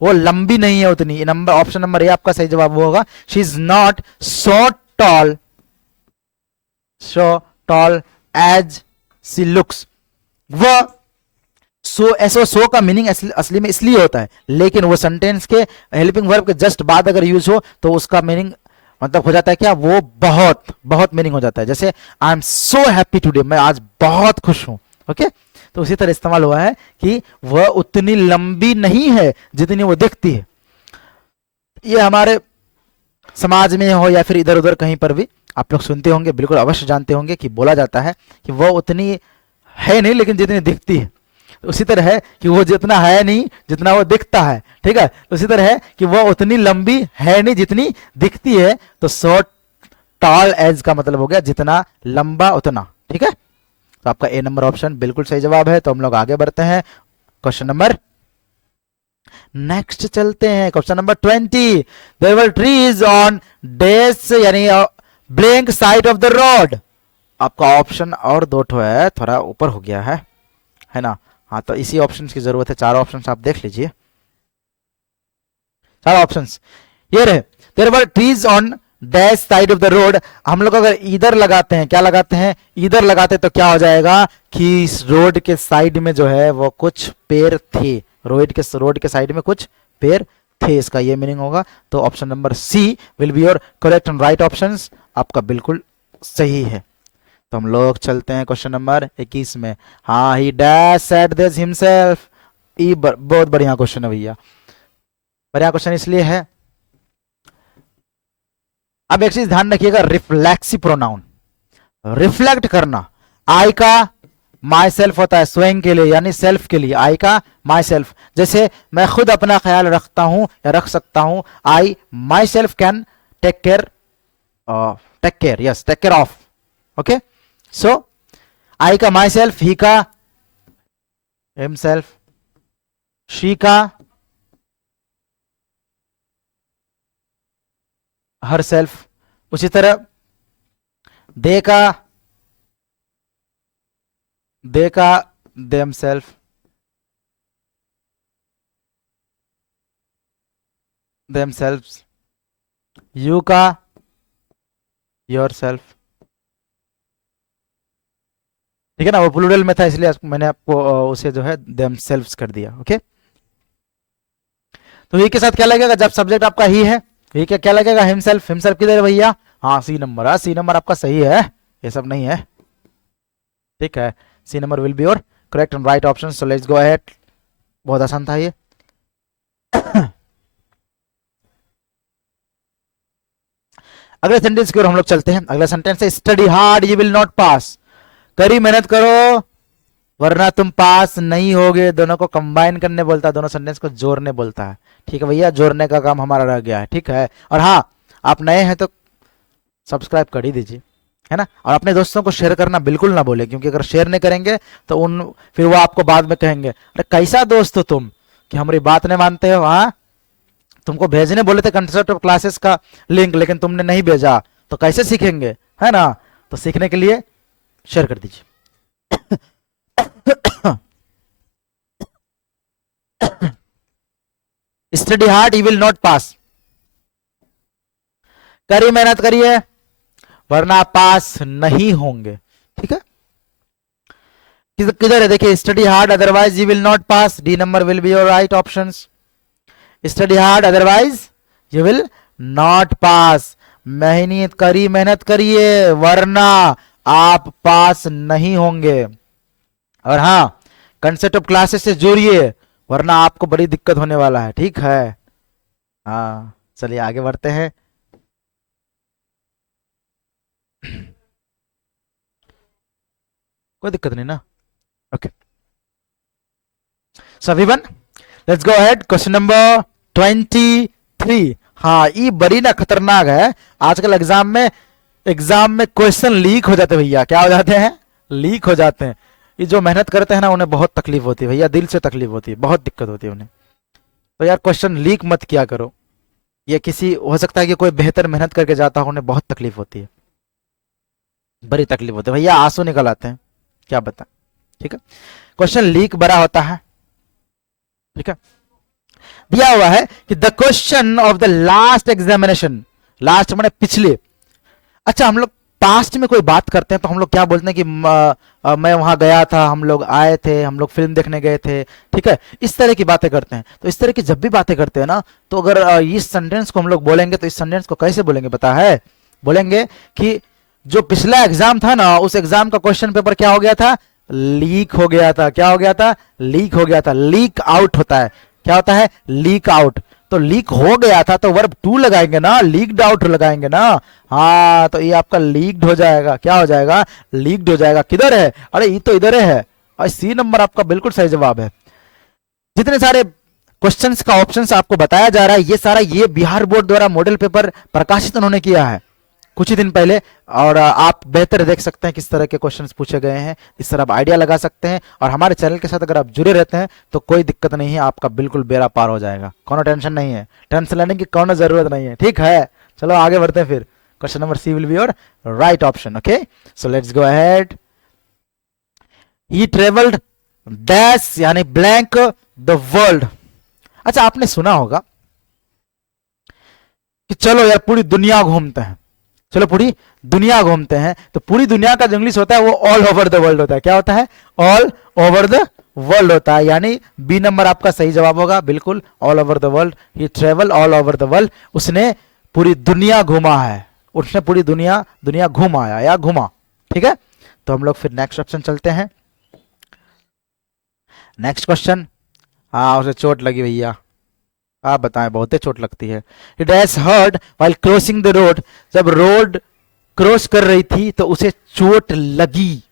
वो लंबी नहीं है उतनी। नंबर ऑप्शन नंबर ए आपका सही जवाब होगा, she is not so tall, so tall as she looks. वह सो, ऐसा सो का मीनिंग असली में इसलिए होता है, लेकिन वो सेंटेंस के हेल्पिंग वर्ब के जस्ट बाद अगर यूज हो तो उसका मीनिंग मतलब हो जाता है क्या, वो बहुत बहुत मीनिंग हो जाता है। जैसे I am so happy today, मैं आज बहुत खुश हूं। ओके, तो उसी तरह इस्तेमाल हुआ है कि वह उतनी लंबी नहीं है जितनी वो दिखती है। ये हमारे समाज में हो या फिर इधर उधर कहीं पर भी आप लोग सुनते होंगे, बिल्कुल अवश्य जानते होंगे कि बोला जाता है कि वह उतनी है नहीं लेकिन जितनी दिखती है। तो उसी तरह है कि वो जितना है नहीं जितना वो दिखता है। ठीक है, तो उसी तरह है कि वो उतनी लंबी है नहीं जितनी दिखती है। तो शॉर्ट टॉल एज का मतलब हो गया जितना लंबा उतना। ठीक है, तो आपका ए नंबर ऑप्शन बिल्कुल सही जवाब है। तो हम लोग आगे बढ़ते हैं, क्वेश्चन नंबर नेक्स्ट चलते हैं, question number 20। There were trees on dash यानी blank side of the road. आपका ऑप्शन और दो ठो है, थोड़ा ऊपर हो गया है ना। हाँ, तो इसी ऑप्शन की जरूरत है, चार ऑप्शन आप देख लीजिए, चार ऑप्शन ये रहे। There were trees on dash side of the road. हम लोग अगर इधर लगाते हैं, क्या लगाते हैं, इधर लगाते तो क्या हो जाएगा कि इस रोड के साइड में जो है वो कुछ पेड़ थे, रोड के साइड में कुछ पेड़ थे, इसका ये मीनिंग होगा। तो option number C will be your correct and right option, आपका बिल्कुल सही है। तो हम लोग चलते हैं क्वेश्चन नंबर 21 में। हाँ, ही डैश सेड दिस हिमसेल्फ, बहुत बढ़िया क्वेश्चन है भैया, बढ़िया क्वेश्चन इसलिए है। अब एक चीज ध्यान रखिएगा, रिफ्लेक्सिव प्रोनाउन, रिफ्लेक्ट करना। आई का माई सेल्फ होता है स्वयं के लिए, यानी सेल्फ के लिए, आई का माई सेल्फ। जैसे मैं खुद अपना ख्याल रखता हूं या रख सकता हूं, I myself can take care, yes take care of. Okay, so I का माई सेल्फ, ही का हिमसेल्फ, शी का हर सेल्फ। उसी तरह दे का them self, them self. You का योर सेल्फ। ठीक है ना, वो प्लूरल में था इसलिए मैंने आपको उसे जो है देम सेल्फ्स कर दिया। ओके, तो ही के साथ क्या लगेगा जब सब्जेक्ट आपका ही है, ही क्या लगेगा, हिमसेल्फ। हिमसेल्फ किधर है भैया, हाँ सी नंबर, हाँ सी नंबर आपका सही है, ये सब नहीं है। ठीक है, C number will be your correct and right option. So let's go ahead, बहुत आसान था ये। अगले सेंटेंस की ओर हम लोग चलते हैं। अगला सेंटेंस है study hard you will not pass. कड़ी मेहनत करो वरना तुम पास नहीं होगे। दोनों को कंबाइन करने बोलता है, दोनों सेंटेंस को जोड़ने बोलता है। ठीक है भैया, जोड़ने का काम हमारा रह गया है। ठीक है, और हाँ आप नए हैं तो सब्सक्राइब कर ही दीजिए, है ना। और अपने दोस्तों को शेयर करना बिल्कुल ना बोले, क्योंकि अगर शेयर नहीं करेंगे तो फिर वो आपको बाद में कहेंगे अरे कैसा दोस्त हो तुम कि हमारी बात नहीं मानते हो। हाँ, तुमको भेजने बोले थे कंसेप्ट ऑफ क्लासेस का लिंक, लेकिन तुमने नहीं भेजा, तो कैसे सीखेंगे, है ना। तो सीखने के लिए शेयर कर दीजिए। Study hard you will not pass, करिए मेहनत करिए वरना पास नहीं होंगे। ठीक है, किधर है देखिए, study hard otherwise you will not pass, D number will be your right options. Study hard otherwise you will not pass, मेहनत करिए वरना आप पास नहीं होंगे। और हाँ, कंसेप्ट ऑफ क्लासेस से जोड़िए वरना आपको बड़ी दिक्कत होने वाला है। ठीक है, हाँ चलिए आगे बढ़ते हैं। कोई दिक्कत नहीं ना, okay. So everyone let's go ahead, question number 23। हाँ ये बड़ी ना खतरनाक है। आजकल एग्जाम में क्वेश्चन लीक हो जाते हैं भैया। क्या हो जाते हैं, लीक हो जाते हैं। ये जो मेहनत करते हैं ना उन्हें बहुत तकलीफ होती है भैया, दिल से तकलीफ होती है, बहुत दिक्कत होती है उन्हें। तो यार क्वेश्चन लीक मत किया करो। ये किसी हो सकता है कि कोई बेहतर मेहनत करके जाता हो, उन्हें बहुत तकलीफ होती है, बड़ी तकलीफ होती है भैया, आंसू निकल आते हैं, क्या बता। ठीक है, क्वेश्चन लीक बड़ा होता है। ठीक है, दिया हुआ है कि the question of the last examination, last मैंने पिछले। अच्छा, हम लोग पास्ट में कोई बात करते हैं तो हम लोग क्या बोलते हैं कि मैं वहां गया था, हम लोग आए थे, हम लोग फिल्म देखने गए थे। ठीक है, इस तरह की बातें करते हैं। तो इस तरह की जब भी बातें करते हैं ना, तो अगर इस सेंटेंस को हम लोग बोलेंगे तो इस सेंटेंस को कैसे बोलेंगे पता है, बोलेंगे कि जो पिछला एग्जाम था ना, उस एग्जाम का क्वेश्चन पेपर क्या हो गया था, लीक हो गया था। क्या हो गया था, लीक हो गया था। लीक आउट होता है, क्या होता है, लीक आउट। तो लीक हो गया था तो वर्ब टू लगाएंगे ना, लीक्ड आउट लगाएंगे ना। हाँ, तो ये आपका लीक्ड हो जाएगा। क्या हो जाएगा, लीक्ड हो जाएगा। किधर है, अरे ये तो इधर है। और सी नंबर आपका बिल्कुल सही जवाब है। जितने सारे क्वेश्चंस का ऑप्शंस आपको बताया जा रहा है, ये सारा ये बिहार बोर्ड द्वारा मॉडल पेपर प्रकाशित उन्होंने किया है कुछ ही दिन पहले। और आप बेहतर देख सकते हैं किस तरह के क्वेश्चंस पूछे गए हैं, इस तरह आप आइडिया लगा सकते हैं। और हमारे चैनल के साथ अगर आप जुड़े रहते हैं तो कोई दिक्कत नहीं है, आपका बिल्कुल बेड़ा पार हो जाएगा, कोनो टेंशन नहीं है, टेंशन लेने की कोनो जरूरत नहीं है। ठीक है, चलो आगे बढ़ते हैं फिर। Question number C will be your right option. Okay, so let's go ahead. He travelled dash यानी ब्लैंक द वर्ल्ड। अच्छा, आपने सुना होगा कि चलो यार पूरी दुनिया घूमते हैं, चलो पूरी दुनिया घूमते हैं। तो पूरी दुनिया का जो इंग्लिश होता है वो ऑल ओवर द वर्ल्ड होता है। क्या होता है, ऑल ओवर द वर्ल्ड होता है। यानी बी नंबर आपका सही जवाब होगा, बिल्कुल, all over the world. He travel all over the world, उसने पूरी दुनिया घूमा है, उसने पूरी दुनिया घूम आया या घूमा। ठीक है, तो हम लोग फिर नेक्स्ट ऑप्शन चलते हैं। नेक्स्ट क्वेश्चन हाँ उसे चोट लगी भैया, आप बताएं, बहुत ही चोट लगती है। It has hurt while crossing the road, जब रोड क्रॉस कर रही थी तो उसे चोट लगी।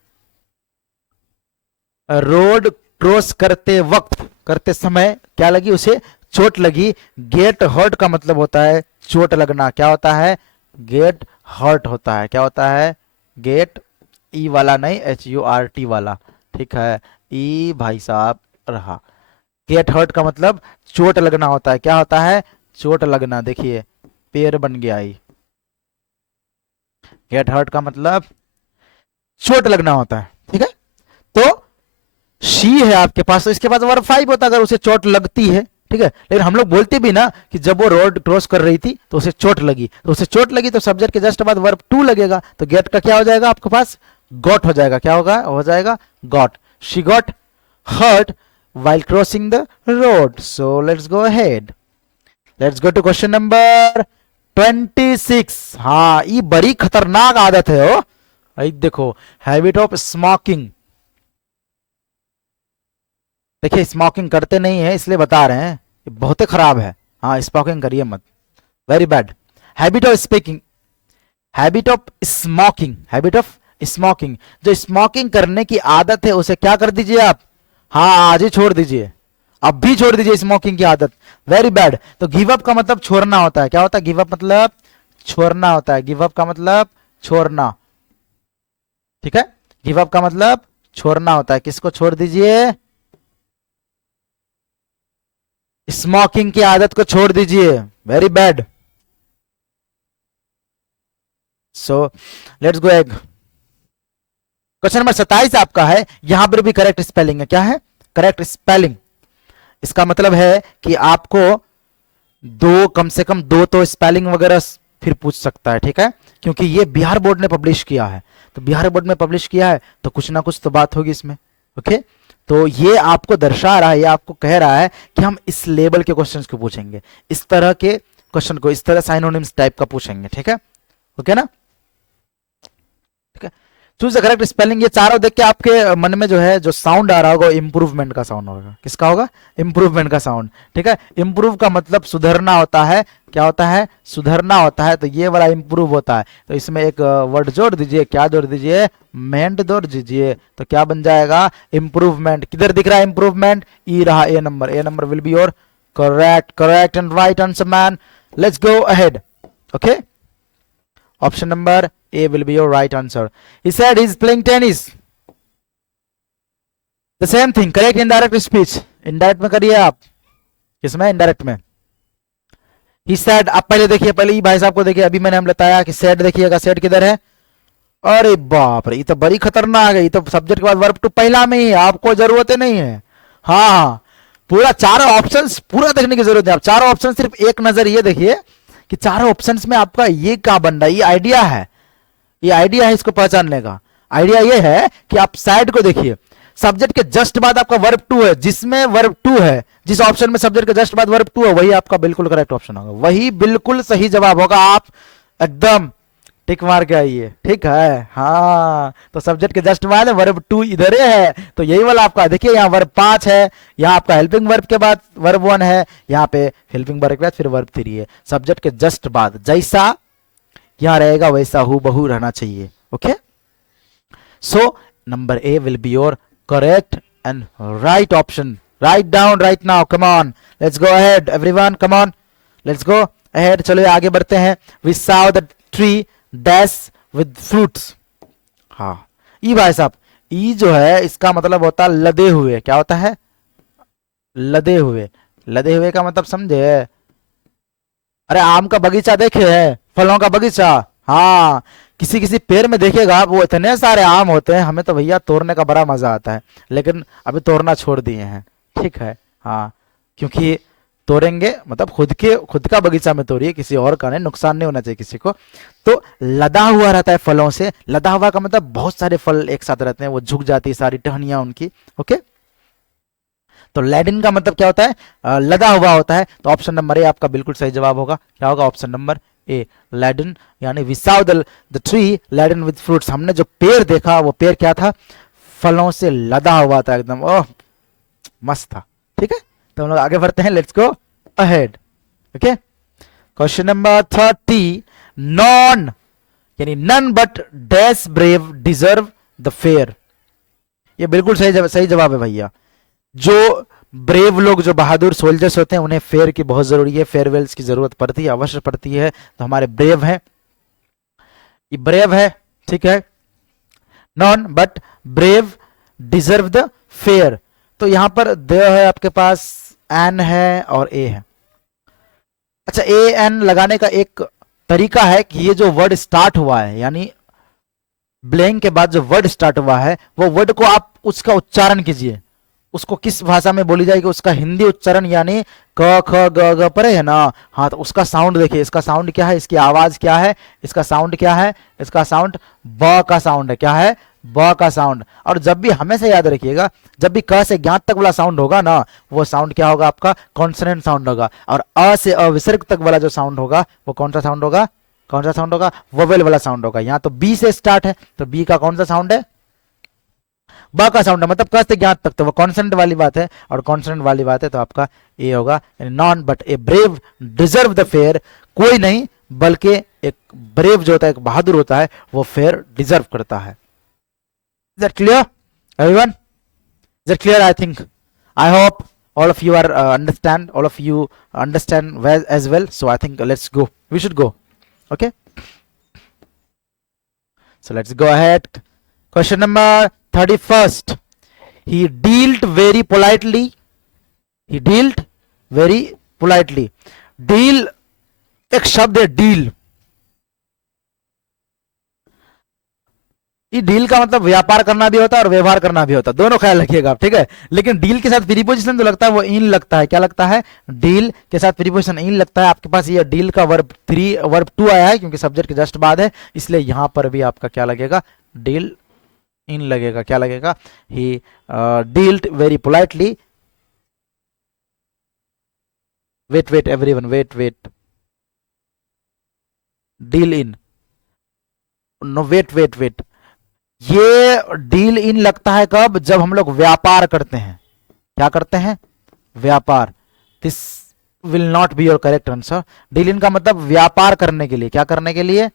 रोड क्रॉस करते वक्त, करते समय क्या लगी उसे, चोट लगी। गेट हर्ट का मतलब होता है चोट लगना, क्या होता है, गेट हर्ट होता है, क्या होता है, गेट, ई वाला नहीं, HURT वाला, ठीक है, ई भाई साहब रहा। गेट हर्ट का मतलब चोट लगना होता है, क्या होता है, चोट लगना। देखिए पेड़ बन गया ही, गेट हर्ट का मतलब चोट लगना होता है, ठीक है। तो शी है आपके पास, तो इसके पास वर्ब 5 होता अगर उसे चोट लगती है, ठीक है। लेकिन हम लोग बोलते भी ना कि जब वो रोड क्रॉस कर रही थी तो उसे चोट लगी, तो उसे चोट लगी तो सब्जेक्ट के जस्ट बाद वर्ब 2 लगेगा, तो गेट का क्या हो जाएगा आपके पास, गॉट हो जाएगा, क्या होगा, हो जाएगा got. She got hurt while crossing the road. So let's go ahead. Let's go to question number 26. हाँ ये बड़ी खतरनाक आदत है ओ, भाई देखो, हैबिट ऑफ स्मोकिंग। देखिए स्मोकिंग करते नहीं है इसलिए बता रहे हैं, ये बहुत ही खराब है। हाँ स्मोकिंग करिए मत, very bad. Habit of speaking, habit of smoking, habit of smoking, जो स्मोकिंग करने की आदत है उसे क्या कर दीजिए आप, हाँ आज ही छोड़ दीजिए, अब भी छोड़ दीजिए स्मोकिंग की आदत, वेरी बैड। तो गिव अप का मतलब छोड़ना होता है, क्या होता है, गिव अप मतलब छोड़ना होता है, गिव अप का मतलब छोड़ना, ठीक है, गिव अप का मतलब छोड़ना होता है। किसको छोड़ दीजिए, स्मोकिंग की आदत को छोड़ दीजिए, very bad. So let's go egg. Question number 27 आपका है, यहां पर भी करेक्ट स्पेलिंग है, क्या है, करेक्ट स्पेलिंग। इसका मतलब है कि आपको दो, कम से कम दो तो स्पेलिंग वगैरह फिर पूछ सकता है, ठीक है, क्योंकि ये बिहार बोर्ड ने पब्लिश किया है, तो बिहार बोर्ड में पब्लिश किया है तो कुछ ना कुछ तो बात होगी इसमें, ओके। तो ये आपको दर्शा रहा है, ये आपको कह रहा है कि हम इस लेवल के क्वेश्चंस को पूछेंगे, इस तरह के क्वेश्चन को, इस तरह साइनोनिम्स टाइप का पूछेंगे, ठीक है, ओके ना, ठीक है। चूज द करेक्ट स्पेलिंग, ये चारों देख के आपके मन में जो है जो साउंड आ रहा होगा इंप्रूवमेंट का साउंड होगा, किसका होगा, इंप्रूवमेंट का साउंड, ठीक है। इंप्रूव का मतलब सुधरना होता है, क्या होता है, सुधरना होता है, तो ये वाला इंप्रूव होता है, तो इसमें एक वर्ड जोड़ दीजिए, क्या जोड़ दीजिए, मेंट जोड़ दीजिए, तो क्या बन जाएगा, इंप्रूवमेंट। किधर दिख रहा है इंप्रूवमेंट, ई रहा, A number, A number will be your correct, correct and right answer man. Let's go ahead, okay, option number A will be your right answer. He said he's playing tennis. The same thing, correct indirect speech. Indirect में करिए आप, किसमें, indirect में। He said, आप पहले देखिए, पहले ही भाई साहब को देखिए, अभी मैंने हम बताया कि said देखिएगा, said किधर है, अरे बाप रे ये तो बड़ी खतरनाक है, ये तो सब्जेक्ट के बाद वर्ब टू पहला में ही है, आपको जरूरत नहीं है। हाँ पूरा चारों ऑप्शंस पूरा देखने की जरूरत है, आप चारों ऑप्शन सिर्फ एक नजर ये देखिए कि चारों ऑप्शंस में आपका ये क्या बन रहा है, ये आइडिया है, ये आइडिया है इसको पहचानने का। आइडिया ये है कि आप साइड को देखिए, सब्जेक्ट के जस्ट बाद आपका वर्ब टू है, जिसमें वर्ब टू है, जिस ऑप्शन में सब्जेक्ट के जस्ट बाद वर्ब टू है वही आपका बिल्कुल करेक्ट ऑप्शन होगा, वही बिल्कुल सही जवाब होगा। आप एकदम टिक मार के आइए, ठीक है, हाँ तो सब्जेक्ट के जस्ट बाद वर्ब टू इधर है, तो यही वाला आपका देखिए, यहाँ वर्ब 5 है, यहाँ आपका हेल्पिंग वर्ब के बाद वर्ब 1 है, यहाँ पे हेल्पिंग वर्ब के बाद फिर वर्ब 3 है, सब्जेक्ट के जस्ट बाद जैसा यहाँ रहेगा वैसा हूबहू रहना चाहिए, okay. So number A will be your correct and right option, write down right now, come on, let's go ahead everyone, come on, let's go ahead, चलो आगे बढ़ते हैं। We saw the tree dash with fruits, हाँ ई भाई साहब, ई जो है इसका मतलब होता है लदे हुए, क्या होता है, लदे हुए, लदे हुए का मतलब समझे, अरे आम का बगीचा देखे है, फलों का बगीचा, हाँ किसी किसी पेड़ में देखिएगा वो इतने सारे आम होते हैं, हमें तो भैया तोड़ने का बड़ा मजा आता है, लेकिन अभी तोड़ना छोड़ दिए हैं, ठीक है, हाँ क्योंकि तोड़ेंगे मतलब खुद का बगीचा में तोड़िए, किसी और का नहीं, नुकसान नहीं होना चाहिए किसी को। तो लदा हुआ रहता है फलों से, लदा हुआ का मतलब बहुत सारे फल एक साथ रहते हैं, वो झुक जाती है सारी टहनियां उनकी, ओके। तो लैडिन का मतलब क्या होता है, लदा हुआ होता है, तो ऑप्शन नंबर ए आपका बिल्कुल सही जवाब होगा, क्या होगा, ऑप्शन नंबर ए लैडिन, यानी we saw the tree laden with fruits, हमने जो पेड़ देखा वो पेड़ क्या था, फलों से लदा हुआ था एकदम, ओह मस्त था, ठीक है। तो हम लोग आगे बढ़ते हैं, let's go ahead. Okay, question number 30, none यानी none but dash brave deserve the fair. ये बिल्कुल सही जवाब है भैया। जो ब्रेव लोग, जो बहादुर सोल्जर्स होते हैं, उन्हें फेयर की बहुत जरूरी है, फेयरवेल्स की जरूरत पड़ती है, अवश्य पड़ती है। तो हमारे ब्रेव हैं, ये ब्रेव है, ठीक है। Non but brave deserve the fair, तो यहां पर द है आपके पास, एन है और ए है। अच्छा, ए एन लगाने का एक तरीका है कि ये जो वर्ड स्टार्ट हुआ है, यानी ब्लैंक के बाद जो वर्ड स्टार्ट हुआ है, वो वर्ड को आप उसका उच्चारण कीजिए। उसको किस भाषा में बोली जाएगी, उसका हिंदी उच्चारण, यानी क ख ग ग परे है ना, हाँ, तो उसका साउंड देखिए। इसका साउंड क्या है, इसकी आवाज क्या है, इसका साउंड क्या है, इसका साउंड ब का साउंड है। क्या है, ब का साउंड। और जब भी हमेशा याद रखिएगा, जब भी क से ज्ञात तक वाला साउंड होगा ना, वो साउंड क्या होगा आपका, कॉन्सोनेंट साउंड होगा। और अ से अविसर्ग तक वाला जो साउंड होगा, वो कौन सा साउंड होगा, कौन सा साउंड होगा, वोवेल वाला साउंड होगा। यहाँ तो बी से स्टार्ट है, तो बी का कौन सा साउंड है, ब का साउंड है, मतलब क से ज्ञात तक, तो वो कॉन्सोनेंट वाली बात है, और कॉन्सोनेंट वाली बात है तो आपका ए होगा। Non but a brave deserve the fair, कोई नहीं बल्कि एक ब्रेव जो होता है, एक बहादुर होता है, वो फेयर डिजर्व करता है। Is that clear, everyone? Is that clear? I think, I hope all of you are understand. All of you understand well as well. So I think let's go. We should go. Okay. So let's go ahead. Question number 31st. He dealt very politely. He dealt very politely. Deal एक शब्द है, deal. ये deal का मतलब व्यापार करना भी होता है और व्यवहार करना भी होता है, दोनों ख्याल रखिएगा आप, ठीक है। लेकिन डील के साथ प्रीपोजिशन जो लगता है वो इन लगता है। क्या लगता है, डील के साथ प्रीपोजिशन इन लगता है। आपके पास ये डील का वर्ब 3 वर्ब 2 आया है, क्योंकि सब्जेक्ट के जस्ट बाद है, इसलिए यहां पर भी आपका क्या लगेगा, डील इन लगेगा। क्या लगेगा, he dealt very politely. Wait everyone, wait, deal in, no wait, ये डील इन लगता है कब, जब हम लोग व्यापार करते हैं। क्या करते हैं, व्यापार। This will not be your correct answer. Deal in का मतलब व्यापार करने के लिए। क्या करने के लिए,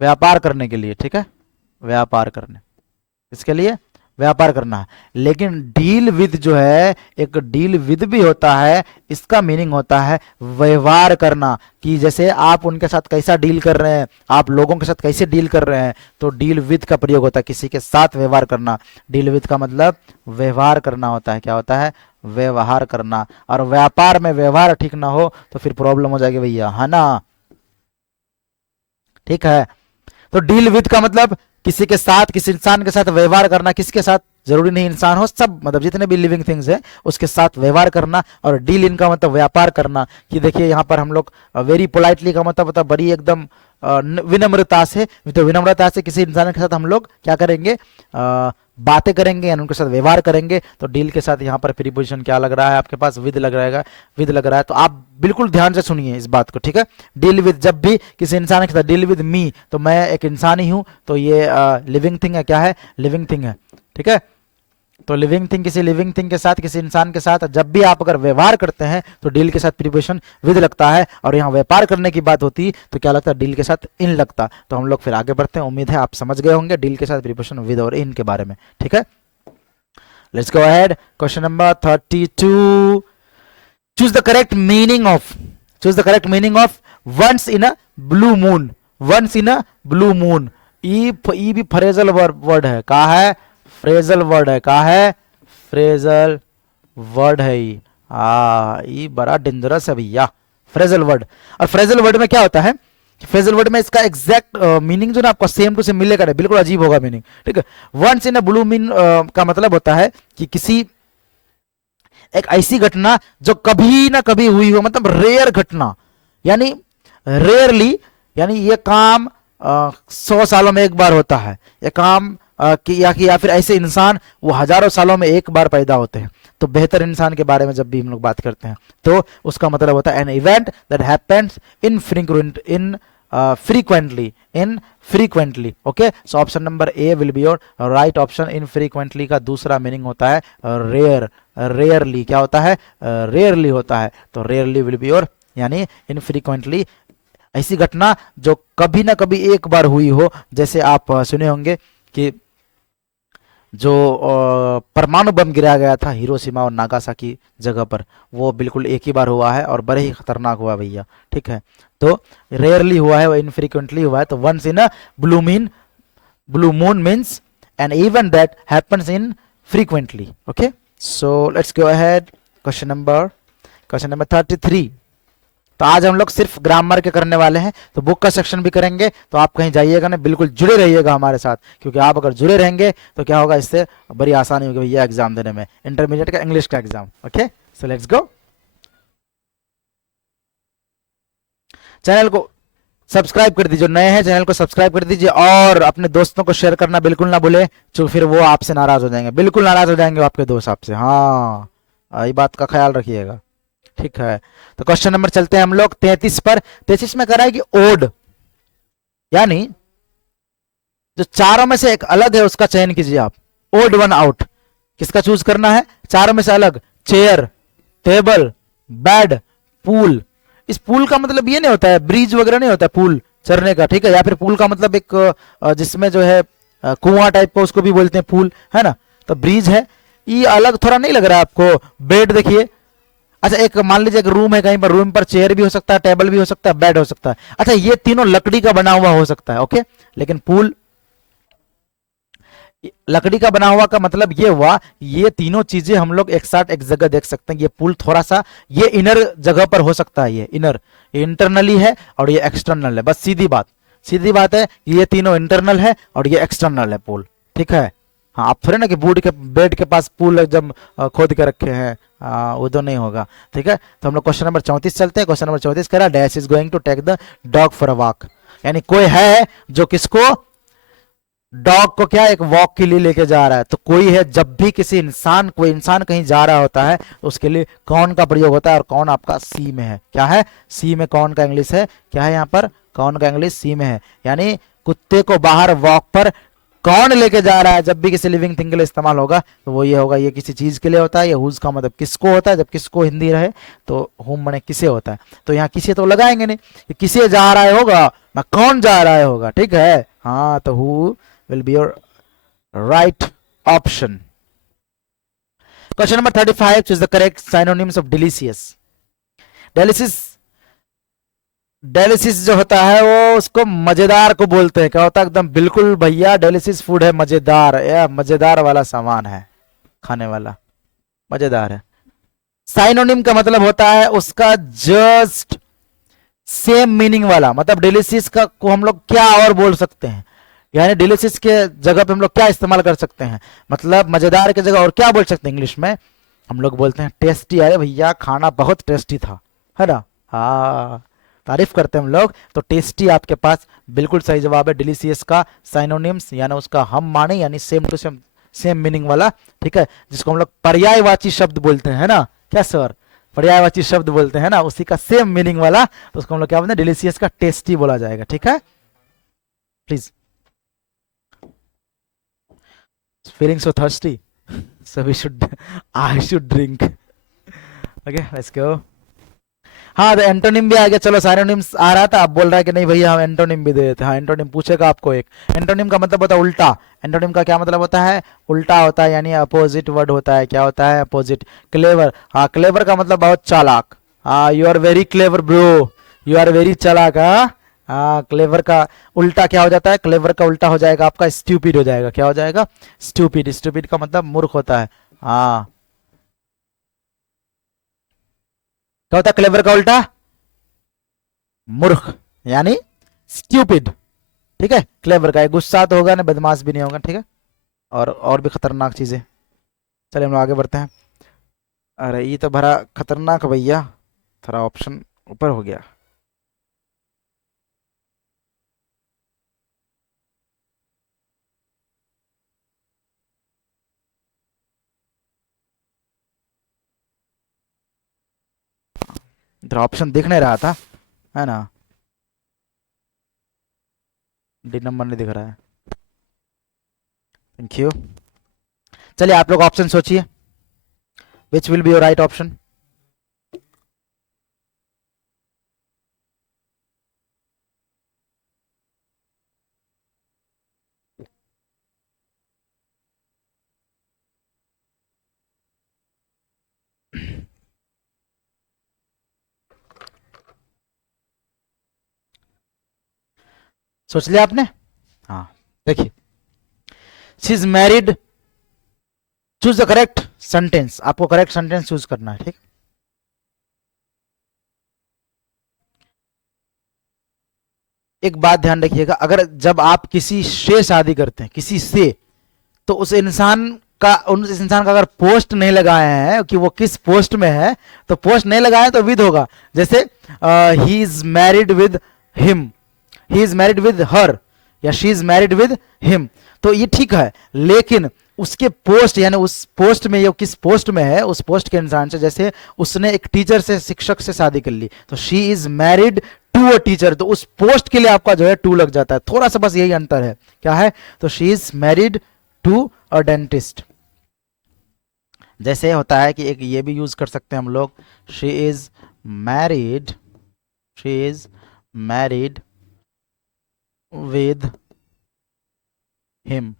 व्यापार करने के लिए, ठीक है, व्यापार करने, इसके लिए व्यापार करना है। लेकिन डील विद जो है, एक डील विद भी होता है, इसका मीनिंग होता है व्यवहार करना, कि जैसे आप उनके साथ कैसा डील कर रहे हैं, आप लोगों के साथ कैसे डील कर रहे हैं, तो डील विद का प्रयोग होता है, किसी के साथ व्यवहार करना। डील विद का मतलब व्यवहार करना होता है। क्या होता है, व्यवहार करना। और व्यापार में व्यवहार ठीक ना हो तो फिर प्रॉब्लम हो जाएगी भैया, है ना, ठीक है। तो डील विद का मतलब किसी के साथ, किसी इंसान के साथ व्यवहार करना। किसके साथ, जरूरी नहीं इंसान हो, सब मतलब जितने भी लिविंग थिंग्स है उसके साथ व्यवहार करना। और डील इन का मतलब व्यापार करना। कि देखिए यहाँ पर हम लोग वेरी पोलाइटली का मतलब होता है बड़ी एकदम विनम्रता से, तो विनम्रता से किसी इंसान के साथ हम लोग क्या करेंगे, बातें करेंगे, यानी उनके साथ व्यवहार करेंगे। तो डील के साथ यहाँ पर प्रीपोजिशन क्या लग रहा है आपके पास, विद लग रहेगा, विद लग रहा है। तो आप बिल्कुल ध्यान से सुनिए इस बात को, ठीक है। डील विद, जब भी किसी इंसान के साथ, डील विद मी, तो मैं एक इंसान ही हूं, तो ये लिविंग थिंग है। क्या है, लिविंग थिंग है, ठीक है। तो लिविंग थिंग, किसी लिविंग थिंग के साथ, किसी इंसान के साथ जब भी आप अगर व्यवहार करते हैं तो डील के साथ प्रीपोजिशन विद लगता है। और यहाँ व्यापार करने की बात होती तो क्या लगता है, डील के साथ इन लगता। तो हम लोग फिर आगे बढ़ते हैं। उम्मीद है आप समझ गए होंगे डील के साथ प्रीपोजिशन विद और इन के बारे में, ठीक है। Let's go ahead. Question number 32, choose the correct meaning of, choose the correct meaning of once in a blue moon. Once in a blue moon, ई भी फ्रेजल वर्ड है। कहा है, फ्रेजल वर्ड है। कहा है, फ्रेजल वर्ड है। ये बड़ा डेंजरस है भैया, फ्रेजल वर्ड। और फ्रेजल वर्ड में क्या होता है, फ्रेजल वर्ड में इसका एग्जैक्ट मीनिंग जो ना आपको सेम टू सेम मिलेगा नहीं, बिल्कुल अजीब होगा मीनिंग, ठीक है। Once in a blue moon का मतलब होता है कि किसी एक ऐसी घटना जो कभी ना कभी हुई हो, मतलब रेयर घटना, यानी रेयरली, यानी ये काम 100 सालों में एक बार होता है। ये काम या फिर ऐसे इंसान वो हजारों सालों में एक बार पैदा होते हैं। तो बेहतर इंसान के बारे में जब भी हम लोग बात करते हैं तो उसका मतलब होता है N event that happens in frequently, infrequently. Okay, so option number A will be your right option. infrequently का दूसरा मीनिंग होता है rare, rarely क्या होता है, rarely होता है, तो rarely will be your यानी infrequently ऐसी घटना जो कभी ना कभी एक बार हुई हो, जैसे आप सुने होंगे कि जो परमाणु बम गिराया गया था हिरोशिमा और नागासाकी जगह पर, वो बिल्कुल एक ही बार हुआ है और बड़े ही खतरनाक हुआ भैया, ठीक है। तो रेयरली हुआ है, वो इनफ्रीक्वेंटली हुआ है, तो once in a blue moon means an event that happens infrequently. Okay, so let's go ahead. Question number 33। तो आज हम लोग सिर्फ ग्रामर के करने वाले हैं, तो बुक का सेक्शन भी करेंगे, तो आप कहीं जाइएगा ना, बिल्कुल जुड़े रहिएगा हमारे साथ, क्योंकि आप अगर जुड़े रहेंगे तो क्या होगा, इससे बड़ी आसानी होगी भैया एग्जाम देने में, इंटरमीडिएट का इंग्लिश का exam. Okay, so let's go. Channel को सब्सक्राइब कर दीजिए, नए हैं चैनल को सब्सक्राइब कर दीजिए, और अपने दोस्तों को शेयर करना बिल्कुल ना भूले, तो फिर वो आपसे नाराज हो जाएंगे, बिल्कुल नाराज हो जाएंगे आपके दोस्त आपसे। हाँ, ये बात का ख्याल रखिएगा, ठीक है। तो क्वेश्चन नंबर चलते हैं हम लोग 33 पर। 33 में कह रहा है कि ओड यानी जो चारों में से एक अलग है उसका चयन कीजिए आप। ओड वन आउट, किसका चूज करना है, चारों में से अलग। Chair, table, bed, pool. इस पूल का मतलब ये नहीं होता है ब्रिज वगैरह नहीं होता है पूल चढ़ने का, ठीक है, या फिर पूल का मतलब एक जिसमें जो है कुआं टाइप का, उसको भी बोलते हैं पूल, है ना। तो ब्रिज है, ये अलग थोड़ा नहीं लग रहा है आपको। बेड देखिए, अच्छा एक मान लीजिए एक रूम है, कहीं पर रूम पर चेयर भी हो सकता है, टेबल भी हो सकता है, बेड हो सकता है, अच्छा ये तीनों लकड़ी का बना हुआ हो सकता है। ओके, लेकिन पूल लकड़ी का बना हुआ का मतलब ये हुआ, ये तीनों चीजें हम लोग एक साथ एक जगह देख सकते हैं। ये पुल थोड़ा सा ये इनर जगह पर हो सकता है, ये इनर, ये इंटरनली है और ये एक्सटर्नल है, बस सीधी बात है, ये तीनों इंटरनल है और ये एक्सटर्नल है पुल, ठीक है। हाँ, आप थोड़े ना कि बूढ़ के बेड के पास पुल एकदम खोद के रखे हैं, वो तो नहीं होगा, ठीक है। तो हम लोग क्वेश्चन नंबर 34 चलते हैं। क्वेश्चन नंबर 34 कह रहा है dash is going to take the dog for a walk, यानी कोई है जो किसको, डॉग को क्या एक वॉक के लिए लेके जा रहा है। तो कोई है, जब भी किसी इंसान, कोई इंसान कहीं जा रहा होता है तो उसके लिए कौन का प्रयोग होता है, और कौन आपका सी में है, क्या है, सी में कौन का इंग्लिश है, क्या है यहाँ पर, कौन का इंग्लिश सी में है। यानी कुत्ते को बाहर वॉक पर कौन लेके जा रहा है, जब भी किसी लिविंग थिंग के लिए इस्तेमाल होगा तो वो ये होगा, ये किसी चीज के लिए होता है। ये हुज का मतलब किसको होता है, जब किसको हिंदी रहे तो हुम मने किसे होता है, तो यहाँ किसे तो लगाएंगे नहीं, किसे जा रहा है होगा ना, कौन जा रहा है होगा, ठीक है। हाँ, तो who will be your right option. Question number 35, choose the correct synonyms of delicious. delicious डेलिसिस जो होता है वो उसको मजेदार को बोलते हैं, क्या होता है एकदम बिल्कुल भैया, डेलिसिस फूड है मजेदार, या मजेदार वाला सामान है, खाने वाला मजेदार है। साइनोनिम का मतलब होता है उसका जस्ट सेम मीनिंग वाला, मतलब डेलिसिस का को हम लोग क्या और बोल सकते हैं, यानी डिलीशियस के जगह पे हम लोग क्या इस्तेमाल कर सकते हैं, मतलब मजेदार के जगह और क्या बोल सकते हैं इंग्लिश में, हम लोग बोलते हैं टेस्टी। अरे भैया खाना बहुत टेस्टी था, है ना। हाँ, तारीफ करते हैं हम लोग, तो टेस्टी आपके पास बिल्कुल सही जवाब है। डिलीशियस का साइनोनिम्स यानी उसका हम माने, यानी same to same, same meaning वाला, ठीक है, जिसको हम लोग पर्यायवाची शब्द बोलते हैं, है ना, क्या सर, पर्यायवाची शब्द बोलते हैं ना, उसी का सेम मीनिंग वाला, तो उसको हम लोग क्या बोलते हैं, डिलीशियस का टेस्टी बोला जाएगा, ठीक है। Please, feeling so thirsty, so we should I should drink. Okay, let's go. हाँ, तो एंटोनिम भी आ गया, चलो साइनोनिम्स आ रहा था, अब बोल रहा है कि नहीं भैया हम एंटोनिम भी दे देते हैं। हाँ, एंटोनिम पूछेगा आपको एक, एंटोनिम का मतलब होता है उल्टा। एंटोनिम का क्या मतलब होता है, उल्टा होता है, यानी अपोजिट वर्ड होता है, क्या होता है, अपोजिट। क्लेवर, हाँ क्लेवर का मतलब बहुत चालाक, हाँ you are very clever bro, you are very चालाक। हाँ, क्लेवर का उल्टा क्या हो जाता है, क्लेवर का उल्टा हो जाएगा आपका स्टूपिड हो जाएगा, क्या हो जाएगा, स्टूपिड। स्टूपिड का मतलब मूर्ख होता है। हाँ, क्या होता है क्लेवर का उल्टा, मूर्ख, यानी स्टूपिड, ठीक है। क्लेवर का गुस्सा तो होगा ना, बदमाश भी नहीं होगा, ठीक है, और भी खतरनाक चीजें। चलिए हम लोग आगे बढ़ते हैं। अरे ये तो भरा खतरनाक भैया, थोड़ा ऑप्शन ऊपर हो गया। इधर ऑप्शन दिख नहीं रहा था, है ना। डी नंबर नहीं दिख रहा है। Thank you. चलिए आप लोग ऑप्शन सोचिए, which will be your right option. सोच लिया आपने? हाँ, देखिए, she is married, choose the correct sentence, आपको करेक्ट सेंटेंस चूज करना है, ठीक। एक बात ध्यान रखिएगा, अगर जब आप किसी से शादी करते हैं, किसी से, तो उस इंसान का अगर पोस्ट नहीं लगाए हैं कि वो किस पोस्ट में है, तो पोस्ट नहीं लगाए तो विद होगा। जैसे he is married with him, he is married with her, या she is married with him, तो ये ठीक है। लेकिन उसके पोस्ट, यानी उस पोस्ट में, ये किस पोस्ट में है, उस पोस्ट के इंसान से, जैसे उसने एक टीचर से, शिक्षक से शादी कर ली, तो she is married to a teacher, तो उस पोस्ट के लिए आपका जो है टू लग जाता है, थोड़ा सा बस यही अंतर है। क्या है? तो she is married to a dentist. जैसे होता है कि एक ये भी यूज कर सकते हैं हम लोग, she is married, she is married with him,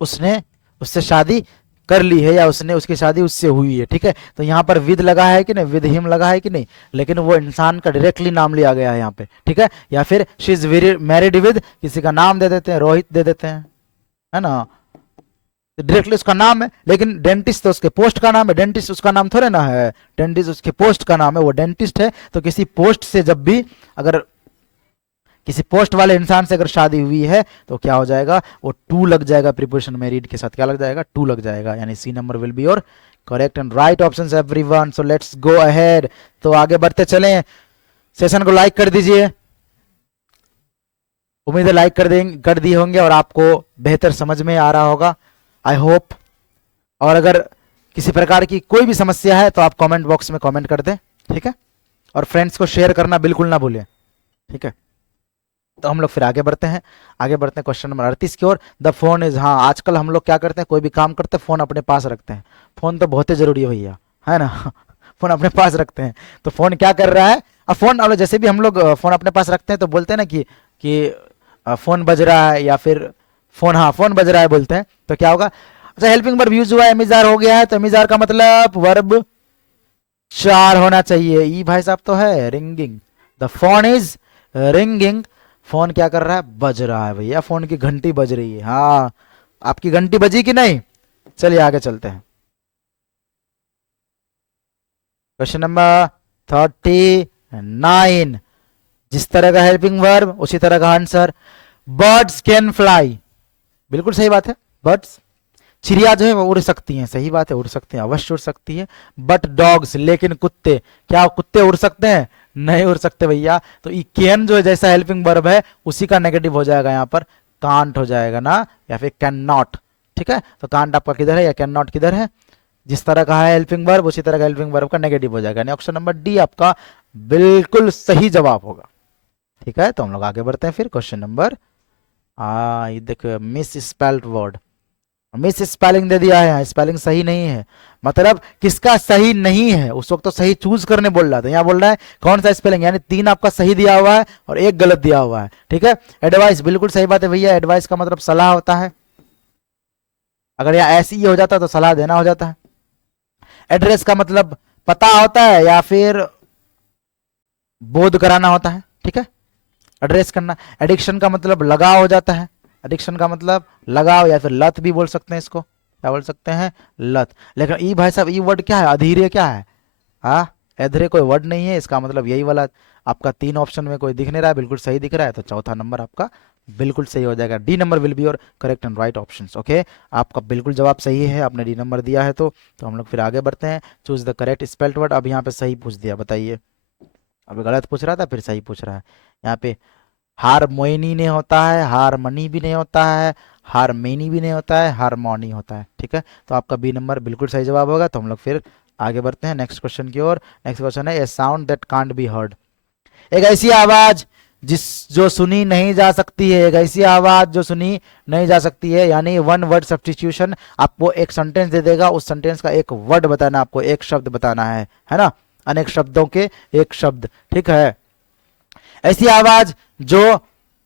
उसने उससे शादी कर ली है, या उसने, उसकी शादी उससे हुई है, ठीक है। तो यहाँ पर विद लगा है कि नहीं, विद हिम लगा है कि नहीं, लेकिन वो इंसान का डायरेक्टली नाम लिया गया है यहाँ पे, ठीक है। या फिर शी इज मैरिड विद, किसी का नाम दे देते हैं, रोहित दे देते हैं, है ना, डायरेक्टली उसका नाम है। लेकिन डेंटिस्ट तो उसके पोस्ट का नाम है, डेंटिस्ट उसका नाम थोड़े ना है, डेंटिस्ट उसके पोस्ट का नाम है, वो डेंटिस्ट है। तो किसी पोस्ट से जब भी, अगर किसी पोस्ट वाले इंसान से अगर शादी हुई है, तो क्या हो जाएगा, वो टू लग जाएगा, प्रीपोजिशन मैरिड के साथ क्या लग जाएगा, टू लग जाएगा, यानी C number will be your correct and right options everyone. So let's go ahead, तो आगे बढ़ते चलें। सेशन को लाइक कर दीजिए, उम्मीद है लाइक कर दिए होंगे और आपको बेहतर समझ में आ रहा होगा, आई होप। और अगर किसी प्रकार की कोई भी समस्या है तो आप कमेंट बॉक्स में कमेंट कर दें, ठीक है। और फ्रेंड्स को शेयर करना बिल्कुल ना भूलें, ठीक है। तो हम लोग फिर आगे बढ़ते हैं, क्वेश्चन नंबर 38 की ओर। द फोन इज, हाँ, आजकल हम लोग क्या करते हैं, कोई भी काम करते हैं फोन अपने पास रखते हैं, फोन तो बहुत ही जरूरी है भैया, है ना। फोन अपने पास रखते हैं, तो फोन क्या कर रहा है, अब फोन, अब जैसे भी हम लोग फोन अपने पास रखते हैं तो बोलते हैं ना कि फोन बज रहा है, या फिर फोन, हाँ फोन बज रहा है बोलते हैं, तो क्या होगा। अच्छा, हेल्पिंग वर्ब यूज हुआ है, एमिजार हो गया है, तो एमिजार का मतलब वर्ब 4 होना चाहिए। ई भाई साहब तो है ringing, the phone is ringing, phone क्या कर रहा है, बज रहा है भैया, फोन की घंटी बज रही है। हाँ, आपकी घंटी बजी कि नहीं? चलिए आगे चलते हैं। क्वेश्चन नंबर 39, जिस तरह का हेल्पिंग वर्ब उसी तरह का आंसर। बर्ड्स कैन फ्लाई, बिल्कुल सही बात है, बर्ड्स, चिड़िया जो है वो उड़ सकती हैं, सही बात है, उड़ सकती हैं, अवश्य उड़ सकती है। बट डॉग्स, लेकिन कुत्ते, क्या कुत्ते उड़ सकते हैं? नहीं उड़ सकते भैया। तो ई कैन जो है, जैसा हेल्पिंग वर्ब है उसी का नेगेटिव हो जाएगा यहाँ पर, कांट हो जाएगा ना, या फिर कैन नॉट, ठीक है। तो कांट आपका किधर है, या कैन नॉट किधर है? जिस तरह का है हेल्पिंग वर्ब उसी तरह का हेल्पिंग वर्ब का नेगेटिव हो जाएगा, ऑप्शन नंबर डी आपका बिल्कुल सही जवाब होगा, ठीक है। तो हम लोग आगे बढ़ते हैं फिर क्वेश्चन नंबर, ये देखो, misspelled word, misspelling दे दिया है, स्पेलिंग सही नहीं है, मतलब किसका सही नहीं है, उस वक्त तो सही चूज करने बोल रहा था, यहाँ बोल रहा है कौन सा स्पेलिंग, यानी 3 आपका सही दिया हुआ है और 1 गलत दिया हुआ है, ठीक है। एडवाइस, बिल्कुल सही बात है भैया, एडवाइस का मतलब सलाह होता है, अगर यहाँ ऐसी ही हो जाता तो सलाह देना हो जाता है। एड्रेस का मतलब पता होता है या फिर बोध कराना होता है, ठीक है, एड्रेस करना। एडिक्शन का मतलब लगाव हो जाता है, एडिक्शन का मतलब लगाव, या फिर लत भी बोल सकते हैं इसको, क्या बोल सकते हैं, लत। लेकिन ई भाई साहब, ई वर्ड क्या है, अधीरे क्या है, एधरे कोई वर्ड नहीं है, इसका मतलब यही वाला आपका 3 ऑप्शन में कोई दिख नहीं रहा है, बिल्कुल सही दिख रहा है, तो चौथा नंबर आपका बिल्कुल सही हो जाएगा, D number will be your correct and right option. Okay, आपका बिल्कुल जवाब सही है, आपने डी नंबर दिया है, तो हम लोग फिर आगे बढ़ते हैं। Choose the correct spelled word, अब यहाँ पे सही पूछ दिया, बताइए, अभी गलत पूछ रहा था फिर सही पूछ रहा है। यहाँ पे हारमोनी नहीं होता है, हारमनी भी नहीं होता है, हारमेनी भी नहीं होता है, हारमोनी होता है, ठीक है। तो आपका बी नंबर बिल्कुल सही जवाब होगा। तो हम लोग फिर आगे बढ़ते हैं नेक्स्ट क्वेश्चन की ओर। नेक्स्ट क्वेश्चन है, a sound that can't be heard, एक ऐसी आवाज जो सुनी नहीं जा सकती है, एक ऐसी आवाज जो सुनी नहीं जा सकती है, यानी वन वर्ड सब्स्टिट्यूशन। आपको एक सेंटेंस दे देगा, उस सेंटेंस का एक वर्ड बताना, आपको एक शब्द बताना है ना, अनेक शब्दों के एक शब्द, ठीक है। ऐसी आवाज जो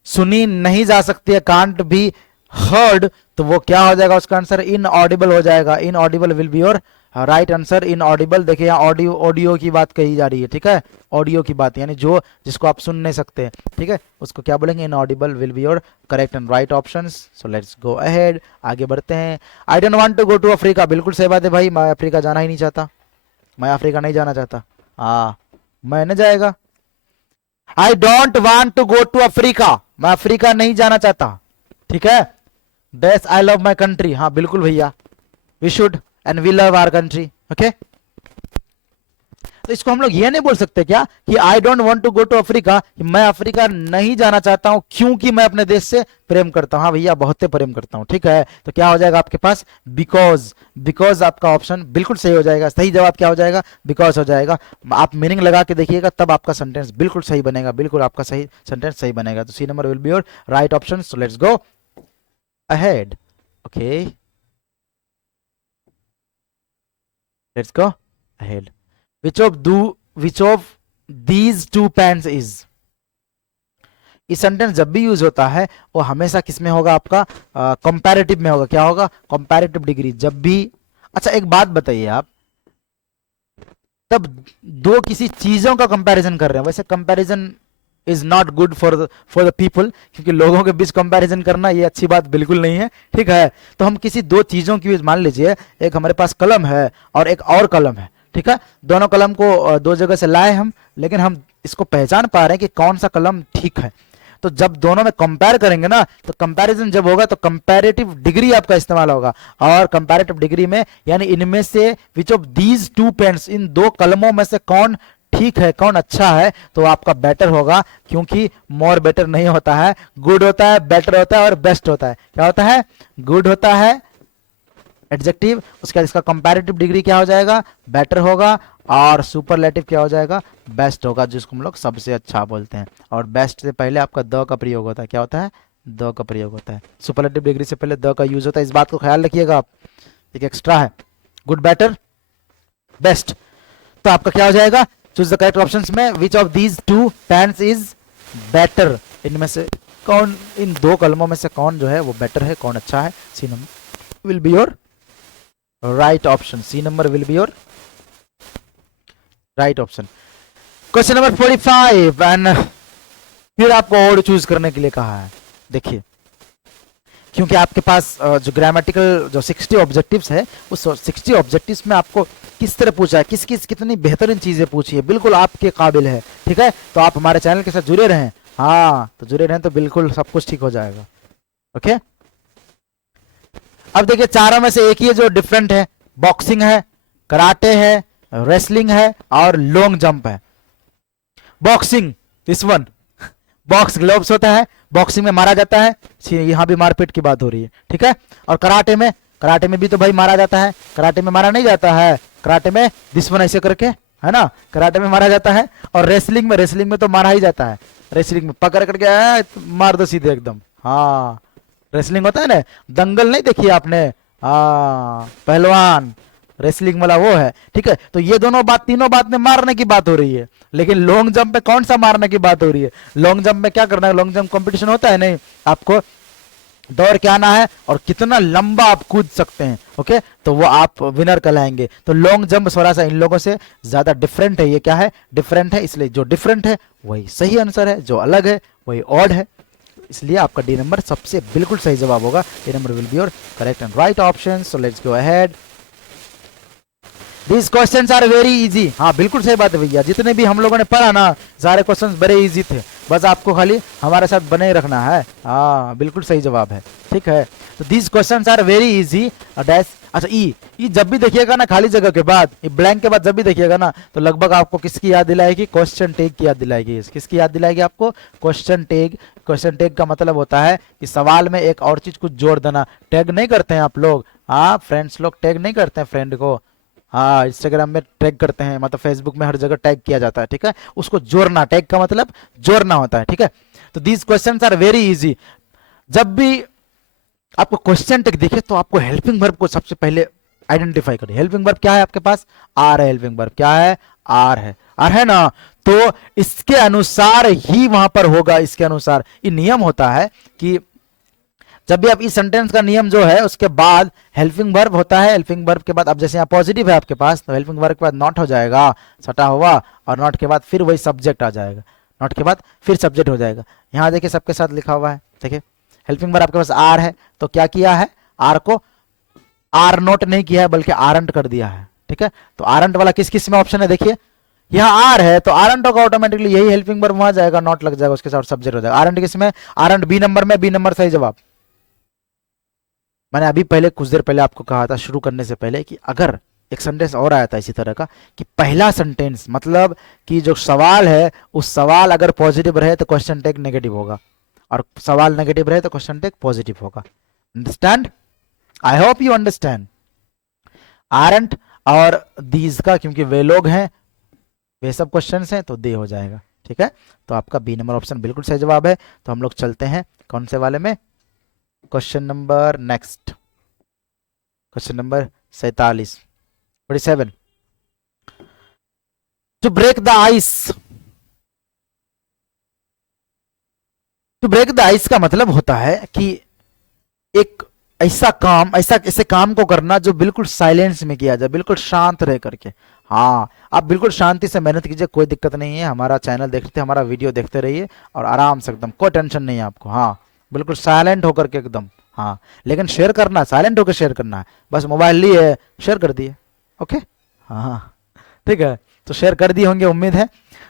सुनी नहीं जा सकती है, कांट बी हर्ड, तो वो क्या हो जाएगा, उसका आंसर इनऑडिबल हो जाएगा। Inaudible will be your right answer, inaudible. देखिए यहाँ ऑडियो, ऑडियो की बात कही जा रही है, ठीक है, ऑडियो की बात, यानी जो जिसको आप सुन नहीं सकते, ठीक है, उसको क्या बोलेंगे, inaudible will be your correct and right options. So let's go ahead, आगे बढ़ते हैं। I don't want to go to Africa, बिल्कुल सही बात है भाई, मैं अफ्रीका जाना ही नहीं चाहता, मैं अफ्रीका नहीं जाना चाहता। मैं नहीं जाएगा। I don't want to go to Africa, मैं अफ्रीका नहीं जाना चाहता, ठीक है। That's I love my country, हाँ बिल्कुल भैया, we should and we love our country, okay. तो इसको हम लोग ये नहीं बोल सकते क्या कि I don't want to go to Africa, मैं अफ्रीका नहीं जाना चाहता हूं क्योंकि मैं अपने देश से प्रेम करता हूं। हाँ भैया, बहुत प्रेम करता हूं, ठीक है। तो क्या हो जाएगा आपके पास, बिकॉज। बिकॉज आपका ऑप्शन बिल्कुल सही हो जाएगा, सही जवाब क्या हो जाएगा, बिकॉज हो जाएगा। आप मीनिंग लगा के देखिएगा, तब आपका सेंटेंस बिल्कुल सही बनेगा, बिल्कुल आपका सही सेंटेंस सही बनेगा। तो C number will be your right option. So let's go ahead, okay, let's go ahead. Which of these two pens is? इस सेंटेंस जब भी यूज होता है वो हमेशा किस में होगा, आपका कंपैरेटिव में होगा। क्या होगा, कंपैरेटिव डिग्री। जब भी, अच्छा एक बात बताइए आप, तब दो किसी चीजों का कंपैरिजन कर रहे हैं, वैसे comparison is not good for the people, क्योंकि लोगों के बीच कंपैरिजन करना ये अच्छी बात बिल्कुल नहीं है, ठीक है। तो हम किसी दो चीजों की, मान लीजिए एक हमारे पास कलम है और एक और कलम है, ठीक है, दोनों कलम को दो जगह से लाए हम, लेकिन हम इसको पहचान पा रहे हैं कि कौन सा कलम ठीक है। तो जब दोनों में कंपेयर करेंगे ना, तो कंपैरिजन जब होगा तो कंपैरेटिव डिग्री आपका इस्तेमाल होगा। और कंपैरेटिव डिग्री में यानी इनमें से which of these two pens, इन दो कलमों में से कौन ठीक है, कौन अच्छा है, तो आपका बेटर होगा, क्योंकि मोर बेटर नहीं होता है, गुड होता है, बेटर होता है और बेस्ट होता है। क्या होता है, गुड होता है एडजेक्टिव, उसके बाद इसका कंपैरेटिव डिग्री क्या हो जाएगा, बेटर होगा, और सुपरलेटिव क्या हो जाएगा, बेस्ट होगा, जिसको हम लोग सबसे अच्छा बोलते हैं। और बेस्ट से पहले आपका द का प्रयोग होता है। क्या होता है, द का प्रयोग होता है। सुपरलेटिव डिग्री से पहले द का यूज होता है, इस बात को ख्याल रखिएगा आप, एक एक्स्ट्रा है, गुड, बेटर, बेस्ट। तो आपका क्या हो जाएगा, चूज द करेक्ट ऑप्शंस में which of these two pens is better, इनमें से कौन, इन दो कलमों में से कौन जो है वो बेटर है, कौन अच्छा है। C number will be your right option, C number will be your right option. Question number 45, and फिर आपको और चूज करने के लिए कहा है। देखिए, क्योंकि आपके पास जो ग्रामेटिकल जो 60 ऑब्जेक्टिव्स है, उस 60 ऑब्जेक्टिव्स में आपको किस तरह पूछा है, कितनी बेहतरीन चीजें पूछी है, बिल्कुल आपके काबिल है, ठीक है। तो आप हमारे चैनल के साथ जुड़े रहें, हाँ तो जुड़े रहें तो बिल्कुल सब कुछ ठीक हो जाएगा, ओके। अब देखिए, चारों में से एक ही है जो डिफरेंट है, बॉक्सिंग है, कराटे है, रेसलिंग है और लॉन्ग जंप है। Boxing, this one, box gloves होता है, बॉक्सिंग में मारा जाता है, यहां भी मारपीट की बात हो रही है, ठीक है। और कराटे में भी तो भाई मारा जाता है, कराटे में मारा नहीं जाता है, कराटे में दिस वन ऐसे करके, है ना, कराटे में मारा जाता है। और रेसलिंग में तो मारा ही जाता है, रेसलिंग में पकड़ करके मार दो सीधे एकदम, हाँ रेसलिंग होता है ना, दंगल नहीं देखी आपने, हाँ पहलवान रेसलिंग वाला वो है, ठीक है। तो ये तीनों बात में मारने की बात हो रही है, लेकिन लॉन्ग जंप में कौन सा मारने की बात हो रही है। लॉन्ग जंप में क्या करना है, लॉन्ग जंप कंपटीशन होता है, नहीं, आपको दौड़ के आना है और कितना लंबा आप कूद सकते हैं, ओके, तो वो आप विनर कहलाएंगे। तो लॉन्ग जंप थोड़ा सा इन लोगों से ज्यादा डिफरेंट है। ये क्या है, डिफरेंट है, इसलिए जो डिफरेंट है वही सही आंसर है, जो अलग है वही ऑड है, इसलिए आपका डी नंबर सबसे बिल्कुल सही जवाब होगा। D number will be your correct and right option. So let's go ahead. These questions are very easy, हाँ बिल्कुल सही बात है भैया, जितने भी हम लोगों ने पढ़ा ना, सारे क्वेश्चंस बड़े इजी थे, बस आपको खाली हमारे साथ बने रखना है, हाँ बिल्कुल सही जवाब है, ठीक है। तो these questions are very easy। Dash, अच्छा ई जब भी देखिएगा ना खाली जगह के बाद, ब्लैंक के बाद जब भी देखिएगा ना, तो लगभग आपको किसकी याद दिलाएगी, क्वेश्चन टैग की याद दिलाएगी। किसकी याद दिलाएगी आपको, क्वेश्चन टैग। क्वेश्चन टैग का मतलब होता है कि सवाल में एक और चीज कुछ जोड़ देना। टैग नहीं करते हैं आप लोग, हाँ फ्रेंड्स लोग टैग नहीं करते हैं फ्रेंड को, हाँ इंस्टाग्राम में टैग करते हैं, मतलब फेसबुक में हर जगह टैग किया जाता है, ठीक है, उसको जोड़ना, टैग का मतलब जोड़ना होता है, ठीक है। तो these questions are very easy. जब भी आपको क्वेश्चन टेक दिखे तो आपको हेल्पिंग वर्ब को सबसे पहले आइडेंटिफाई करिए। हेल्पिंग वर्ब क्या है आपके पास? आर है। हेल्पिंग वर्ब क्या है? आर है। आर है ना, तो इसके अनुसार ही वहां पर होगा। इसके अनुसार ये नियम होता है कि जब भी आप इस सेंटेंस का नियम जो है उसके बाद हेल्पिंग वर्ब होता है। हेल्पिंग वर्ब के बाद अब जैसे यहाँ पॉजिटिव है आपके पास, तो हेल्पिंग वर्ब के बाद नॉट हो जाएगा, सटा हुआ, और नॉट के बाद फिर वही सब्जेक्ट आ जाएगा। नॉट के बाद फिर सब्जेक्ट हो जाएगा। यहाँ देखिए सबके साथ लिखा हुआ है, देखिए हेल्पिंग वर्ब आपके पास आर है, तो क्या किया है? आर को आर नोट नहीं किया है बल्कि आरंट कर दिया है। ठीक है, तो आरंट वाला किस किस में ऑप्शन है? देखिए यहाँ आर है तो आरंट होगा ऑटोमेटिकली, यही हेल्पिंग वर्ब वहां जाएगा, नॉट लग जाएगा उसके साथ, सब्जेक्ट हो जाएगा। आरंट किस में? आरंट बी नंबर में। बी नंबर सही जवाब। मैंने अभी पहले कुछ देर पहले आपको कहा था शुरू करने से पहले कि अगर एक सेंटेंस और आया था इसी तरह का कि पहला सेंटेंस मतलब कि जो सवाल है उस सवाल अगर पॉजिटिव रहे तो क्वेश्चन टेक नेगेटिव होगा, और सवाल नेगेटिव रहे तो क्वेश्चन टेक पॉजिटिव होगा। Understand? I hope you understand. Aren't और दीज का क्योंकि वे लोग हैं, वे सब क्वेश्चन हैं, तो दे हो जाएगा। ठीक है, तो आपका बी नंबर ऑप्शन बिल्कुल सही जवाब है। तो हम लोग चलते हैं कौन से वाले में? Question number next, question number 47 47। To break the ice. To break the ice का मतलब होता है कि एक ऐसा काम, ऐसे काम को करना जो बिल्कुल साइलेंस में किया जाए, बिल्कुल शांत रह करके। हाँ, आप बिल्कुल शांति से मेहनत कीजिए, कोई दिक्कत नहीं है। हमारा चैनल देखते, हमारा वीडियो देखते रहिए और आराम से एकदम, कोई टेंशन नहीं है आपको। हाँ, बिल्कुल साइलेंट होकर के एकदम। हाँ, लेकिन शेयर करना साइलेंट होकर शेयर करना है, बस मोबाइल लिए शेयर कर दिए। ओके, हाँ ठीक है, तो शेयर कर दिए होंगे उम्मीद है।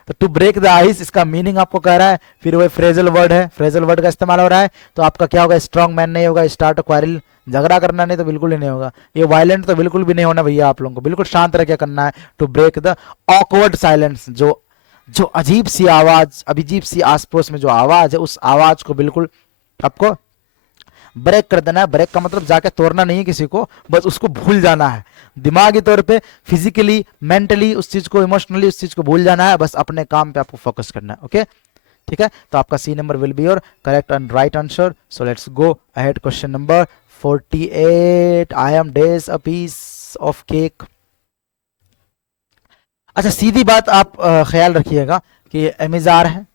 तो टू ब्रेक द आइस इसका मीनिंग आपको कह रहा है, फिर वही फ्रेजल वर्ड है, फ्रेजल वर्ड का इस्तेमाल हो रहा है। तो आपका क्या होगा? स्ट्रॉन्ग मैन नहीं होगा, स्टार्ट क्वारल, झगड़ा करना नहीं तो बिल्कुल ही नहीं होगा। ये वायलेंट तो बिल्कुल भी नहीं होना भैया, आप लोगों को बिल्कुल शांत रह के करना है। To break the awkward silence, जो अजीब सी आवाज, अजीब सी आस पड़ोस में जो आवाज है, उस आवाज को बिल्कुल आपको ब्रेक कर देना है। ब्रेक का मतलब जाके तोड़ना नहीं है किसी को, बस उसको भूल जाना है। दिमागी तौर पे, फिजिकली, मेंटली उस चीज को, इमोशनली उस चीज को भूल जाना है, बस अपने काम पे आपको फोकस करना है। ओके, ठीक है, तो आपका C number will be your correct and right answer. So let's go ahead. Question number 48। I am days a piece of cake. अच्छा, सीधी बात आप ख्याल रखिएगा कि एमिजार है,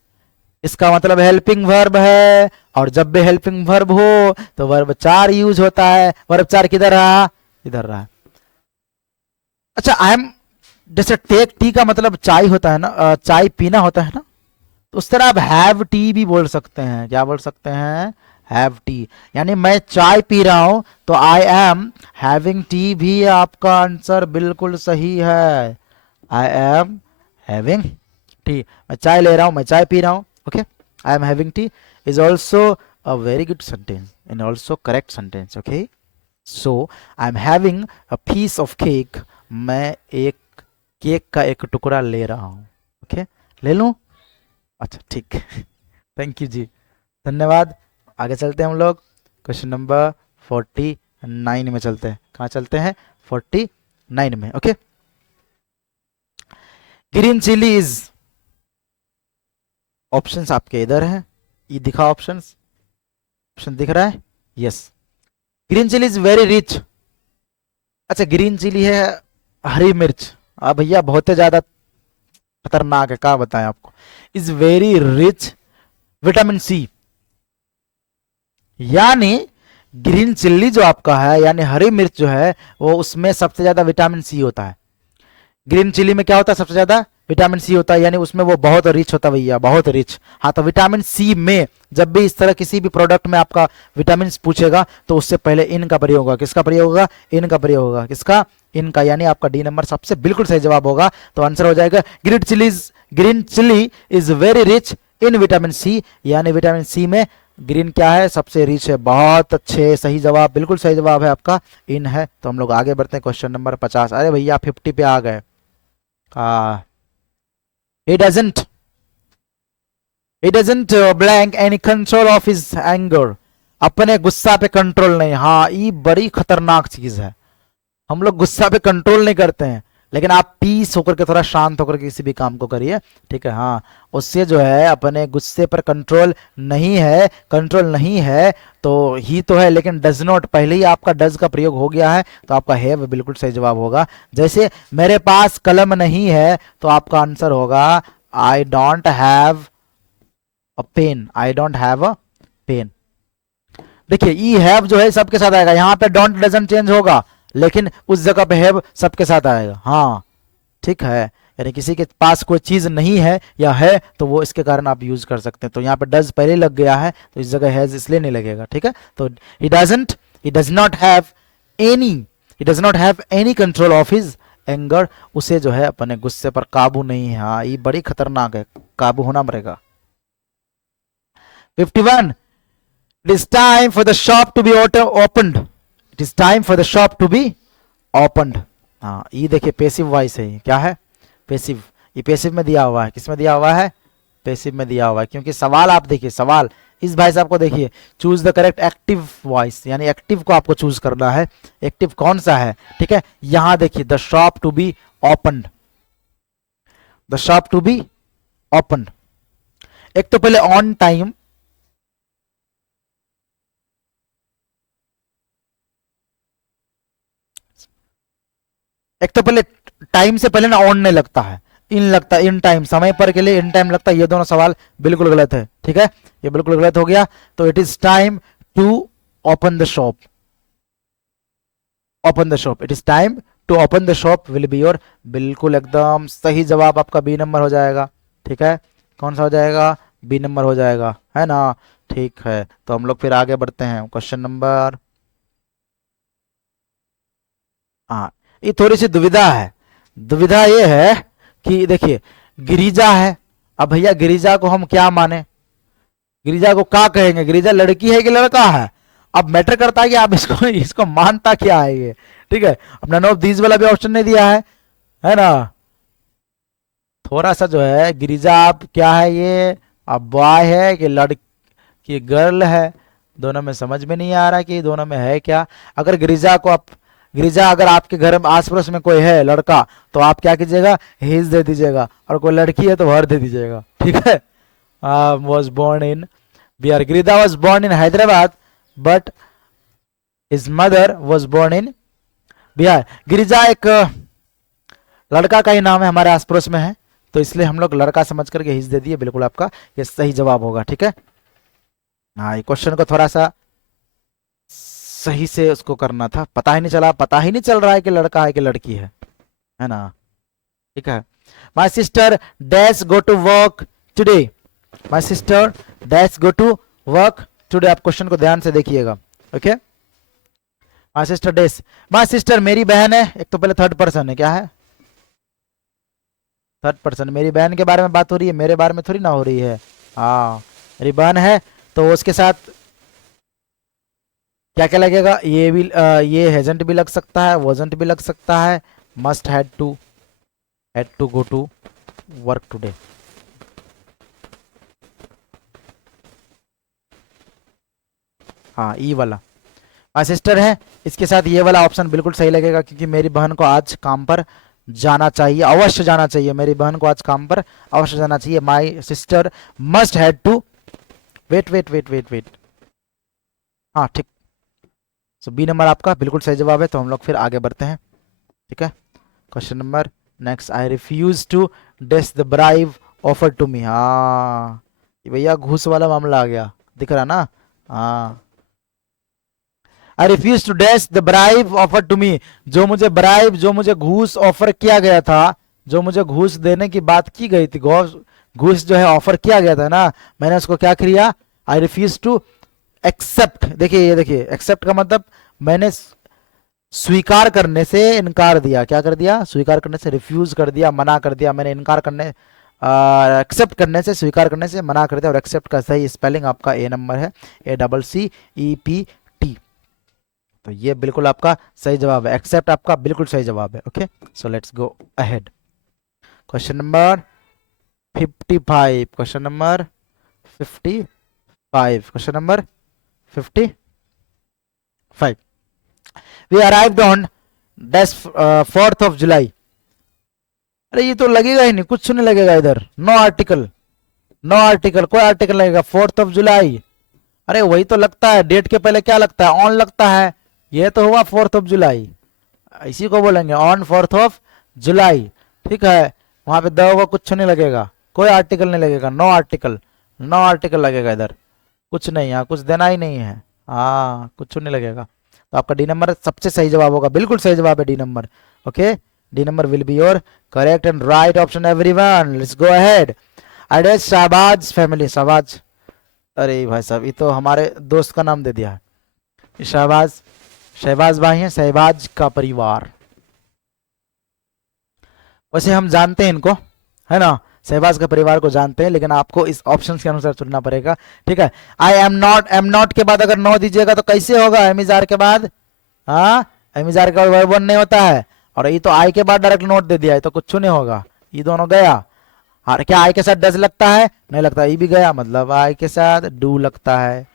इसका मतलब हेल्पिंग वर्ब है, और जब भी हेल्पिंग वर्ब हो तो वर्ब 4 यूज होता है। वर्ब 4 किधर रहा? इधर रहा। अच्छा, आई एम, जैसे टेक टी का मतलब चाय होता है ना, चाय पीना होता है ना, तो उस तरह आप हैव टी भी बोल सकते हैं। क्या बोल सकते हैं? हैव टी, यानी मैं चाय पी रहा हूं तो आई एम हैविंग टी भी आपका आंसर बिल्कुल सही है। आई एम हैविंग टी, मैं चाय ले रहा हूं, मैं चाय पी रहा हूं। Okay, I am having T is also a very good sentence and also correct sentence. Okay, so I'm having a piece of cake. मैं एक केक का एक टुकड़ा ले रहा हूँ। ओके, ले लूँ? अच्छा ठीक, थैंक यू जी, धन्यवाद। आगे चलते हैं हम लोग क्वेश्चन नंबर 49 में चलते हैं। कहाँ चलते हैं? 49 में। Okay, green chilli is, options आपके इधर हैं, ये दिखा ऑप्शंस, ऑप्शन दिख रहा है? Yes, green chilli is very rich. अच्छा, ग्रीन चिली है हरी मिर्च, भैया बहुत ही ज्यादा खतरनाक है, क्या बताएं आपको। Is very rich vitamin C, यानी ग्रीन चिल्ली जो आपका है, यानी हरी मिर्च जो है, वो उसमें सबसे ज्यादा विटामिन सी होता है। ग्रीन चिली में क्या होता है? सबसे ज्यादा विटामिन सी होता है, यानी उसमें वो बहुत रिच होता है भैया, बहुत रिच। हाँ, तो विटामिन सी में जब भी इस तरह किसी भी प्रोडक्ट में आपका विटामिन पूछेगा तो उससे पहले इन का प्रयोग होगा। किसका प्रयोग होगा? इन का प्रयोग होगा। किसका? इनका, यानी आपका डी नंबर सबसे बिल्कुल सही जवाब होगा। तो आंसर हो जाएगा green chilli is very rich in vitamin C, यानी विटामिन सी में ग्रीन क्या है? सबसे रिच है। बहुत अच्छे, सही जवाब, बिल्कुल सही जवाब है आपका इन है। तो हम लोग आगे बढ़ते हैं क्वेश्चन नंबर 50। अरे भैया 50 पे आ गए। He doesn't blank any control of his anger. अपने गुस्सा पे कंट्रोल नहीं। हाँ, ये बड़ी खतरनाक चीज है। हम लोग गुस्सा पे कंट्रोल नहीं करते हैं, लेकिन आप पीस होकर के थोड़ा शांत होकर के किसी भी काम को करिए, ठीक है। हाँ, उससे जो है अपने गुस्से पर कंट्रोल नहीं है तो ही तो है, लेकिन डज नॉट, पहले ही आपका डज का प्रयोग हो गया है तो आपका हैव बिल्कुल सही जवाब होगा। जैसे मेरे पास कलम नहीं है तो आपका आंसर होगा I don't have a pen, I don't have a pen. देखिए ई हैव जो है सबके साथ आएगा, यहाँ पे डोंट डजंट चेंज होगा, लेकिन उस जगह पे हैव सबके साथ आएगा। हाँ ठीक है, यानी किसी के पास कोई चीज नहीं है या है तो वो इसके कारण आप यूज कर सकते हैं। तो यहाँ पे डज पहले लग गया है तो इस जगह हैज इसलिए नहीं लगेगा, ठीक है। तो he does not have any he does not have any control of his anger, उसे जो है अपने गुस्से पर काबू नहीं है। हाँ ये बड़ी खतरनाक है, काबू होना पड़ेगा। 51, it is time for the shop to be opened, it is time for the shop to be opened। हाँ ये देखिए पेसिव वॉइस है, ये क्या है, पेसिव। ये पेसिव में दिया हुआ है, किस में दिया हुआ है, पेसिव में दिया हुआ है, क्योंकि सवाल आप देखिए, सवाल इस भाई साहब को देखिए, choose the correct active voice, यानी एक्टिव को आपको चूज करना है, एक्टिव कौन सा है, ठीक है। यहां देखिए the shop to be opened, the shop to be opened. एक तो पहले ऑन टाइम, एक तो पहले टाइम से पहले ना ऑन नहीं लगता है, इन लगता है, इन टाइम, समय पर के लिए इन टाइम लगता है। ये दोनों सवाल बिल्कुल गलत है, ठीक है, ये बिल्कुल गलत हो गया। तो it is time to open the shop, open the shop, it is time to open the shop will be your, बिल्कुल एकदम सही जवाब आपका बी नंबर हो जाएगा, ठीक है। कौन सा हो जाएगा, बी नंबर हो जाएगा, है ना, ठीक है। तो हम लोग फिर आगे बढ़ते हैं, क्वेश्चन नंबर, हाँ ये थोड़ी सी दुविधा है। दुविधा ये है कि देखिए गिरिजा है, अब भैया गिरिजा को हम क्या माने, गिरिजा को क्या कहेंगे, गिरिजा लड़की है कि लड़का है। अब मैटर करता है कि आप इसको इसको मानता क्या है ये, ठीक है। अपना नो दीज वाला भी ऑप्शन नहीं दिया है ना। थोड़ा सा जो है गिरिजा आप क्या है ये, अब बॉय है कि लड़की गर्ल है, दोनों में समझ में नहीं आ रहा कि दोनों में है क्या। अगर गिरिजा को आप, गिरिजा अगर आपके घर में आस पड़ोस में कोई है लड़का तो आप क्या कीजिएगा, हिज दे दीजिएगा, और कोई लड़की है तो हर दे दीजिएगा, ठीक है। Was born in Bihar, Girija was born in Hyderabad but his mother was born in Bihar. Girija एक लड़का का ही नाम है, हमारे आस पड़ोस में है, तो इसलिए हम लोग लड़का समझ करके हिज दे दिए, बिल्कुल आपका ये सही जवाब होगा, ठीक है। हाँ ये क्वेश्चन को थोड़ा सा सही से उसको करना था, पता ही नहीं चला, पता ही नहीं चल रहा है कि लड़का है कि लड़की है ना, ठीक है। My sister dash go to work today, my sister dash go to work today. आप क्वेश्चन को ध्यान से देखिएगा, okay. My sister dash, my sister मेरी बहन है, एक तो पहले थर्ड पर्सन है, क्या है, थर्ड पर्सन, मेरी बहन के बारे में बात हो रही है, मेरे बारे में थोड़ी ना हो रही है। हाँ मेरी बहन है तो उसके साथ क्या क्या लगेगा, ये भी ये हेजेंट भी लग सकता है, वॉजंट भी लग सकता है, must had to go to work today. हाँ ई वाला माई सिस्टर है, इसके साथ ये वाला ऑप्शन बिल्कुल सही लगेगा, क्योंकि मेरी बहन को आज काम पर जाना चाहिए, अवश्य जाना चाहिए, मेरी बहन को आज काम पर अवश्य जाना चाहिए। My sister must had to, wait wait wait wait wait, हाँ ठीक। सो बी नंबर आपका बिल्कुल सही जवाब है। तो हम लोग फिर आगे बढ़ते हैं, ठीक है। Question number next, I refuse to dash the bribe offer to me. हाँ भैया घूस वाला मामला आ गया, दिख रहा ना, हाँ। I refuse to dash the bribe offer to me, जो मुझे ब्राइव, जो मुझे घूस ऑफर किया गया था, जो मुझे घूस देने की बात की गई थी, घूस जो है ऑफर किया गया था ना, मैंने उसको क्या किया, आई रिफ्यूज टू एक्सेप्ट। देखिए ये देखिए एक्सेप्ट का मतलब मैंने स्वीकार करने से इनकार दिया, क्या कर दिया, स्वीकार करने से रिफ्यूज कर दिया, मना कर दिया, मैंने इनकार करने, एक्सेप्ट करने से, स्वीकार करने से मना कर दिया। और एक्सेप्ट का सही स्पेलिंग आपका ए नंबर है, ACCEPT। तो ये बिल्कुल आपका सही जवाब है, एक्सेप्ट आपका बिल्कुल सही जवाब है, okay. So let's go ahead, question number 55, question number 55, question number 55। We arrived on 4th of July, अरे ये तो लगेगा ही नहीं, कुछ नहीं लगेगा इधर, नो आर्टिकल, नो आर्टिकल, कोई आर्टिकल लगेगा। 4 जुलाई, अरे वही तो लगता है, डेट के पहले क्या लगता है, ऑन लगता है, ये तो हुआ 4 जुलाई, इसी को बोलेंगे ऑन 4 जुलाई। ठीक है, वहां पे द होगा, कुछ नहीं लगेगा, कोई आर्टिकल नहीं लगेगा, नो आर्टिकल, नो आर्टिकल लगेगा इधर, कुछ नहीं, यहाँ कुछ देना ही नहीं है, हाँ कुछ नहीं लगेगा। तो आपका डी नंबर सबसे सही जवाब होगा, बिल्कुल सही जवाब है D number. Okay, D number will be your correct and right option everyone. Let's go ahead. Added Shahbaz family, Shahbaz, अरे भाई साहब ये तो हमारे दोस्त का नाम दे दिया है, शहबाज, शहबाज भाई हैं, शहबाज का परिवार। वैसे हम जानते हैं इनको, है ना, शहबाज के परिवार को जानते हैं, लेकिन आपको इस ऑप्शंस के अनुसार चुनना पड़ेगा। ठीक है, आई एम नॉट के बाद अगर नो दीजिएगा तो कैसे होगा, एमिजार के बाद, हाँ एमिजार के बाद वर्ब वन नहीं होता है, और ये तो आई के बाद डायरेक्ट नोट दे दिया है, तो कुछ नहीं होगा, ये दोनों गया। और क्या आई के साथ डज लगता है, नहीं लगता, ये भी गया, मतलब आई के साथ डू लगता है।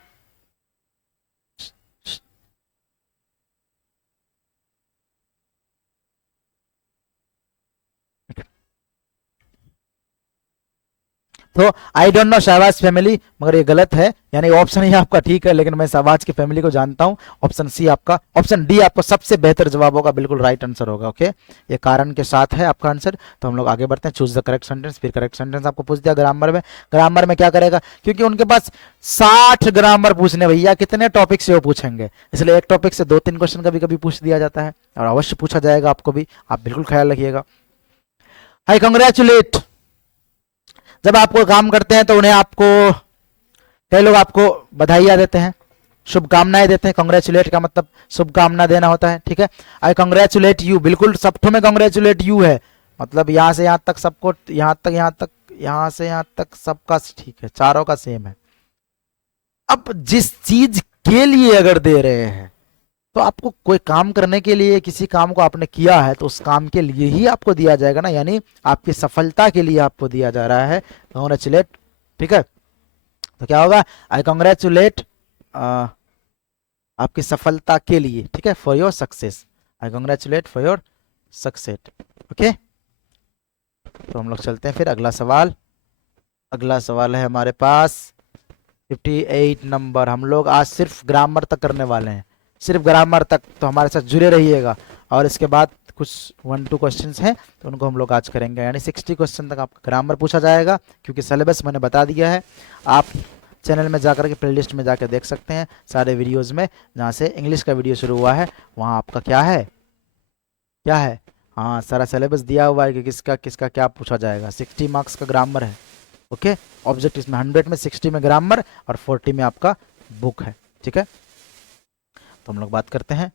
तो I don't know Shahbaz family, मगर ये गलत है, यानी ऑप्शन ही आपका ठीक है, लेकिन मैं शहबाज की फैमिली को जानता हूं। ऑप्शन सी आपका, ऑप्शन डी आपका सबसे बेहतर जवाब होगा, बिल्कुल राइट आंसर होगा। ओके, ये कारण के साथ है आपका आंसर। तो हम लोग आगे बढ़ते हैं, चूज द करेक्ट सेंटेंस। फिर करेक्ट सेंटेंस आपको पूछ दिया ग्रामर में, ग्रामर में क्या करेगा, क्योंकि उनके पास 60 ग्रामर पूछने, भैया कितने टॉपिक से वो पूछेंगे, इसलिए एक टॉपिक से 2-3 क्वेश्चन कभी कभी पूछ दिया जाता है, और अवश्य पूछा जाएगा आपको भी, आप बिल्कुल ख्याल रखिएगा। आई कंग्रेचुलेट, जब आपको काम करते हैं तो उन्हें आपको, कई लोग आपको बधाइयां देते हैं, शुभकामनाएं देते हैं। कांग्रेचुलेट का मतलब शुभकामना देना होता है। ठीक है, आई कांग्रेचुलेट यू, बिल्कुल सबठों में कांग्रेचुलेट यू है, मतलब यहां से यहां तक सबको, यहां तक यहां तक, यहां से यहां तक सबका ठीक है, चारों का सेम है। अब जिस चीज के लिए अगर दे रहे हैं, तो आपको कोई काम करने के लिए, किसी काम को आपने किया है तो उस काम के लिए ही आपको दिया जाएगा ना, यानी आपकी सफलता के लिए आपको दिया जा रहा है कांग्रेचुलेट। ठीक है, तो क्या होगा, आई कांग्रेचुलेट आपकी सफलता के लिए। ठीक है, for your success, I congratulate for your success. Okay, तो हम लोग चलते हैं फिर अगला सवाल। अगला सवाल है हमारे पास 58 नंबर। हम लोग आज सिर्फ ग्रामर तक करने वाले हैं, सिर्फ ग्रामर तक, तो हमारे साथ जुड़े रहिएगा। और इसके बाद कुछ 1-2 क्वेश्चंस हैं, तो उनको हम लोग आज करेंगे, यानी 60 क्वेश्चन तक आपका ग्रामर पूछा जाएगा, क्योंकि सिलेबस मैंने बता दिया है। आप चैनल में जाकर के प्लेलिस्ट में जाकर देख सकते हैं सारे वीडियोज़ में, जहाँ से इंग्लिश का वीडियो शुरू हुआ है वहाँ आपका क्या है, क्या है, हाँ सारा सिलेबस दिया हुआ है कि किसका किसका क्या पूछा जाएगा। 60 मार्क्स का ग्रामर है। ओके, ऑब्जेक्ट इसमें 100 में, 60 में ग्रामर और 40 में आपका बुक है। ठीक है, तो हम लोग बात करते हैं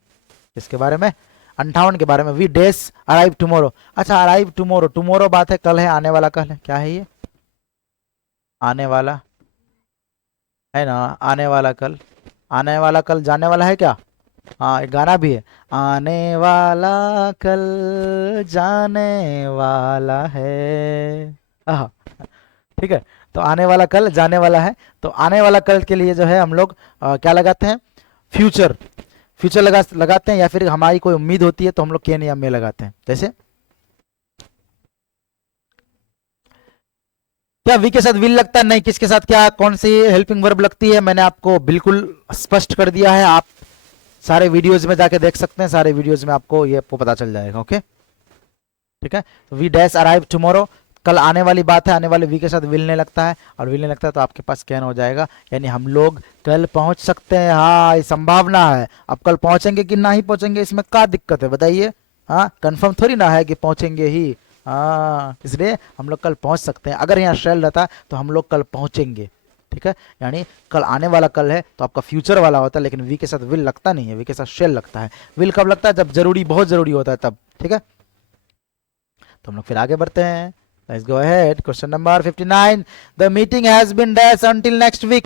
इसके बारे में, 58 के बारे में। वी डेज अराइव टुमारो, अच्छा अराइव टुमारो, टुमारो बात है कल है, आने वाला कल है, क्या है ये, आने वाला है ना, आने वाला कल, आने वाला कल जाने वाला है क्या, हाँ एक गाना भी है, आने वाला कल जाने वाला है, हाँ ठीक है। तो आने वाला कल जाने वाला है, तो आने वाला कल के लिए जो है हम लोग क्या लगाते हैं, फ्यूचर, फ्यूचर लगाते हैं, या फिर हमारी कोई उम्मीद होती है तो हम लोग कैन या में लगाते हैं। जैसे क्या वी के साथ विल लगता है, नहीं, किसके साथ क्या, कौन सी हेल्पिंग वर्ब लगती है, मैंने आपको बिल्कुल स्पष्ट कर दिया है, आप सारे वीडियोज में जाके देख सकते हैं, सारे वीडियोज में आपको ये पता चल जाएगा। ओके, ठीक है, तो वी डैश अराइव टुमारो, कल आने वाली बात है, आने वाले वी के साथ विल नहीं लगता है, और विल नहीं लगता है तो आपके पास कैन हो जाएगा, यानी हम लोग कल पहुंच सकते हैं, हाँ ये संभावना है। अब कल पहुंचेंगे कि ना ही पहुंचेंगे, इसमें क्या दिक्कत है बताइए, हाँ कंफर्म थोड़ी ना है कि पहुंचेंगे ही, हाँ इसलिए हम लोग कल पहुंच सकते हैं। अगर यहाँ शेल रहता तो हम लोग कल पहुंचेंगे। ठीक है, यानी कल आने वाला कल है तो आपका फ्यूचर वाला होता है, लेकिन वी के साथ विल लगता नहीं है, वी के साथ शेल लगता है। विल कब लगता है, जब जरूरी, बहुत जरूरी होता है तब। ठीक है, तो हम लोग फिर आगे बढ़ते हैं। Let's go ahead. Question number 59. The meeting has been dash until next week.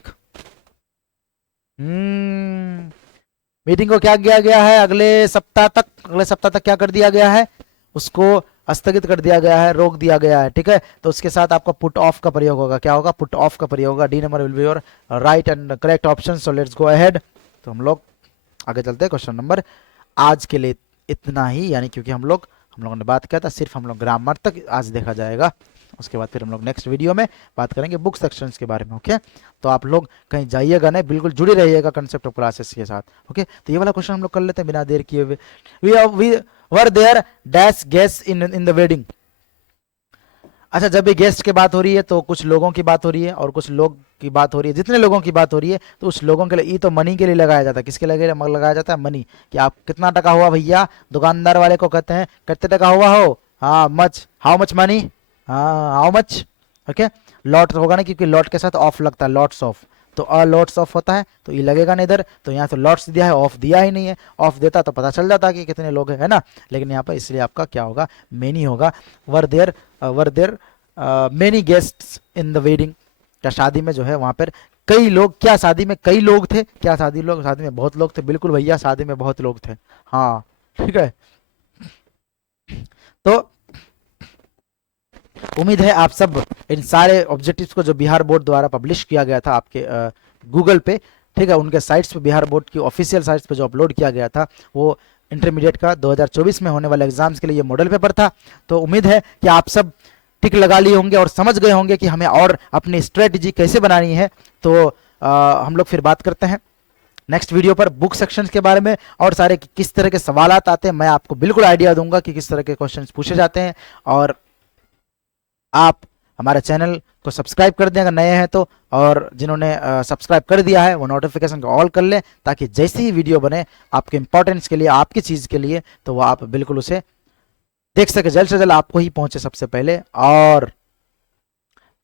Meeting को क्या किया गया है, अगले सप्ताह तक, अगले सप्ताह तक क्या कर दिया गया है, उसको स्थगित कर दिया गया है, रोक दिया गया है। ठीक है, तो उसके साथ आपका पुट ऑफ का प्रयोग होगा, क्या होगा, पुट ऑफ का प्रयोग होगा। D number will be your right and correct option. So let's go ahead. तो हम लोग आगे चलते हैं, क्वेश्चन नंबर, आज के लिए इतना ही, यानी क्योंकि हम लोग हम लोगों ने बात किया था, सिर्फ हम लोग ग्रामर तक आज देखा जाएगा। उसके बाद फिर हम लोग नेक्स्ट वीडियो में बात करेंगे बुक सेक्शंस के बारे में। ओके, तो आप लोग कहीं जाइएगा नहीं, बिल्कुल जुड़े रहिएगा कंसेप्ट ऑफ क्लासेस के साथ। ओके, तो ये वाला क्वेश्चन हम लोग कर लेते हैं बिना देर किए हुए। We were there dash guest in the wedding. अच्छा, जब भी गेस्ट की बात हो रही है तो कुछ लोगों की बात हो रही है और कुछ लोग की बात हो रही है। जितने लोगों की बात हो रही है तो उस लोगों के लिए ई तो मनी के लिए लगाया जाता है। किसके लिए लगाया जाता है? मनी। कि आप कितना टका हुआ भैया, दुकानदार वाले को कहते हैं कितने टका हुआ हो, हाँ मच, हाउ मच मनी, हाँ हाउ मच। ओके, लॉट होगा ना, क्योंकि लॉट के साथ ऑफ लगता है, लॉट्स ऑफ, तो अ लॉट्स ऑफ होता है तो ये लगेगा नहीं इधर। तो यहाँ तो लॉट्स दिया है, ऑफ दिया ही नहीं है। ऑफ देता तो पता चल जाता कि कितने लोग हैं, है ना। लेकिन यहाँ पर इसलिए आपका क्या होगा? मेनी होगा। Were there many guests in the wedding. क्या शादी में जो है वहां पर कई लोग, क्या शादी में कई लोग थे? क्या शादी में बहुत लोग थे? बिल्कुल भैया, शादी में बहुत लोग थे। हाँ ठीक है। तो उम्मीद है आप सब इन सारे ऑब्जेक्टिव्स को जो बिहार बोर्ड द्वारा पब्लिश किया गया था आपके गूगल पे, ठीक है, उनके साइट्स पे, बिहार बोर्ड की ऑफिशियल साइट्स पे जो अपलोड किया गया था, वो इंटरमीडिएट का 2024 में होने वाले एग्जाम्स के लिए ये मॉडल पेपर था। तो उम्मीद है कि आप सब टिक लगा लिए होंगे और समझ गए होंगे कि हमें और अपनी स्ट्रेटजी कैसे बनानी है। तो हम लोग फिर बात करते हैं नेक्स्ट वीडियो पर बुक सेक्शन के बारे में और सारे किस तरह के सवाल आते हैं। मैं आपको बिल्कुल आइडिया दूंगा कि किस तरह के क्वेश्चन पूछे जाते हैं। और आप हमारे चैनल को सब्सक्राइब कर दें अगर नए हैं तो, और जिन्होंने सब्सक्राइब कर दिया है वो नोटिफिकेशन को ऑल कर लें, ताकि जैसे ही वीडियो बने आपके इंपॉर्टेंस के लिए, आपकी चीज़ के लिए, तो वो आप बिल्कुल उसे देख सके, जल्द से जल्द आपको ही पहुंचे सबसे पहले। और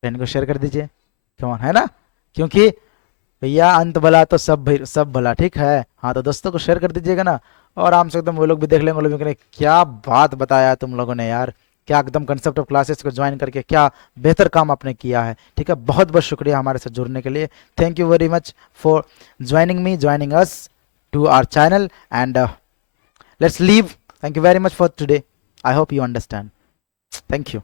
फ्रेंड को शेयर कर दीजिए, कौन है ना, क्योंकि भैया अंत भला तो सब भला, ठीक है। हाँ, तो दोस्तों को शेयर कर दीजिएगा ना, और आराम से एकदम वो लोग भी देख लेंगे, वो लोग भी कहेंगे क्या बात बताया तुम लोगों ने यार, क्या एकदम कंसेप्ट ऑफ क्लासेस को ज्वाइन करके क्या बेहतर काम आपने किया है। ठीक है, बहुत बहुत शुक्रिया हमारे साथ जुड़ने के लिए। Thank you very much for joining us to our channel and let's leave. Thank you very much for today. I hope you understand. Thank you.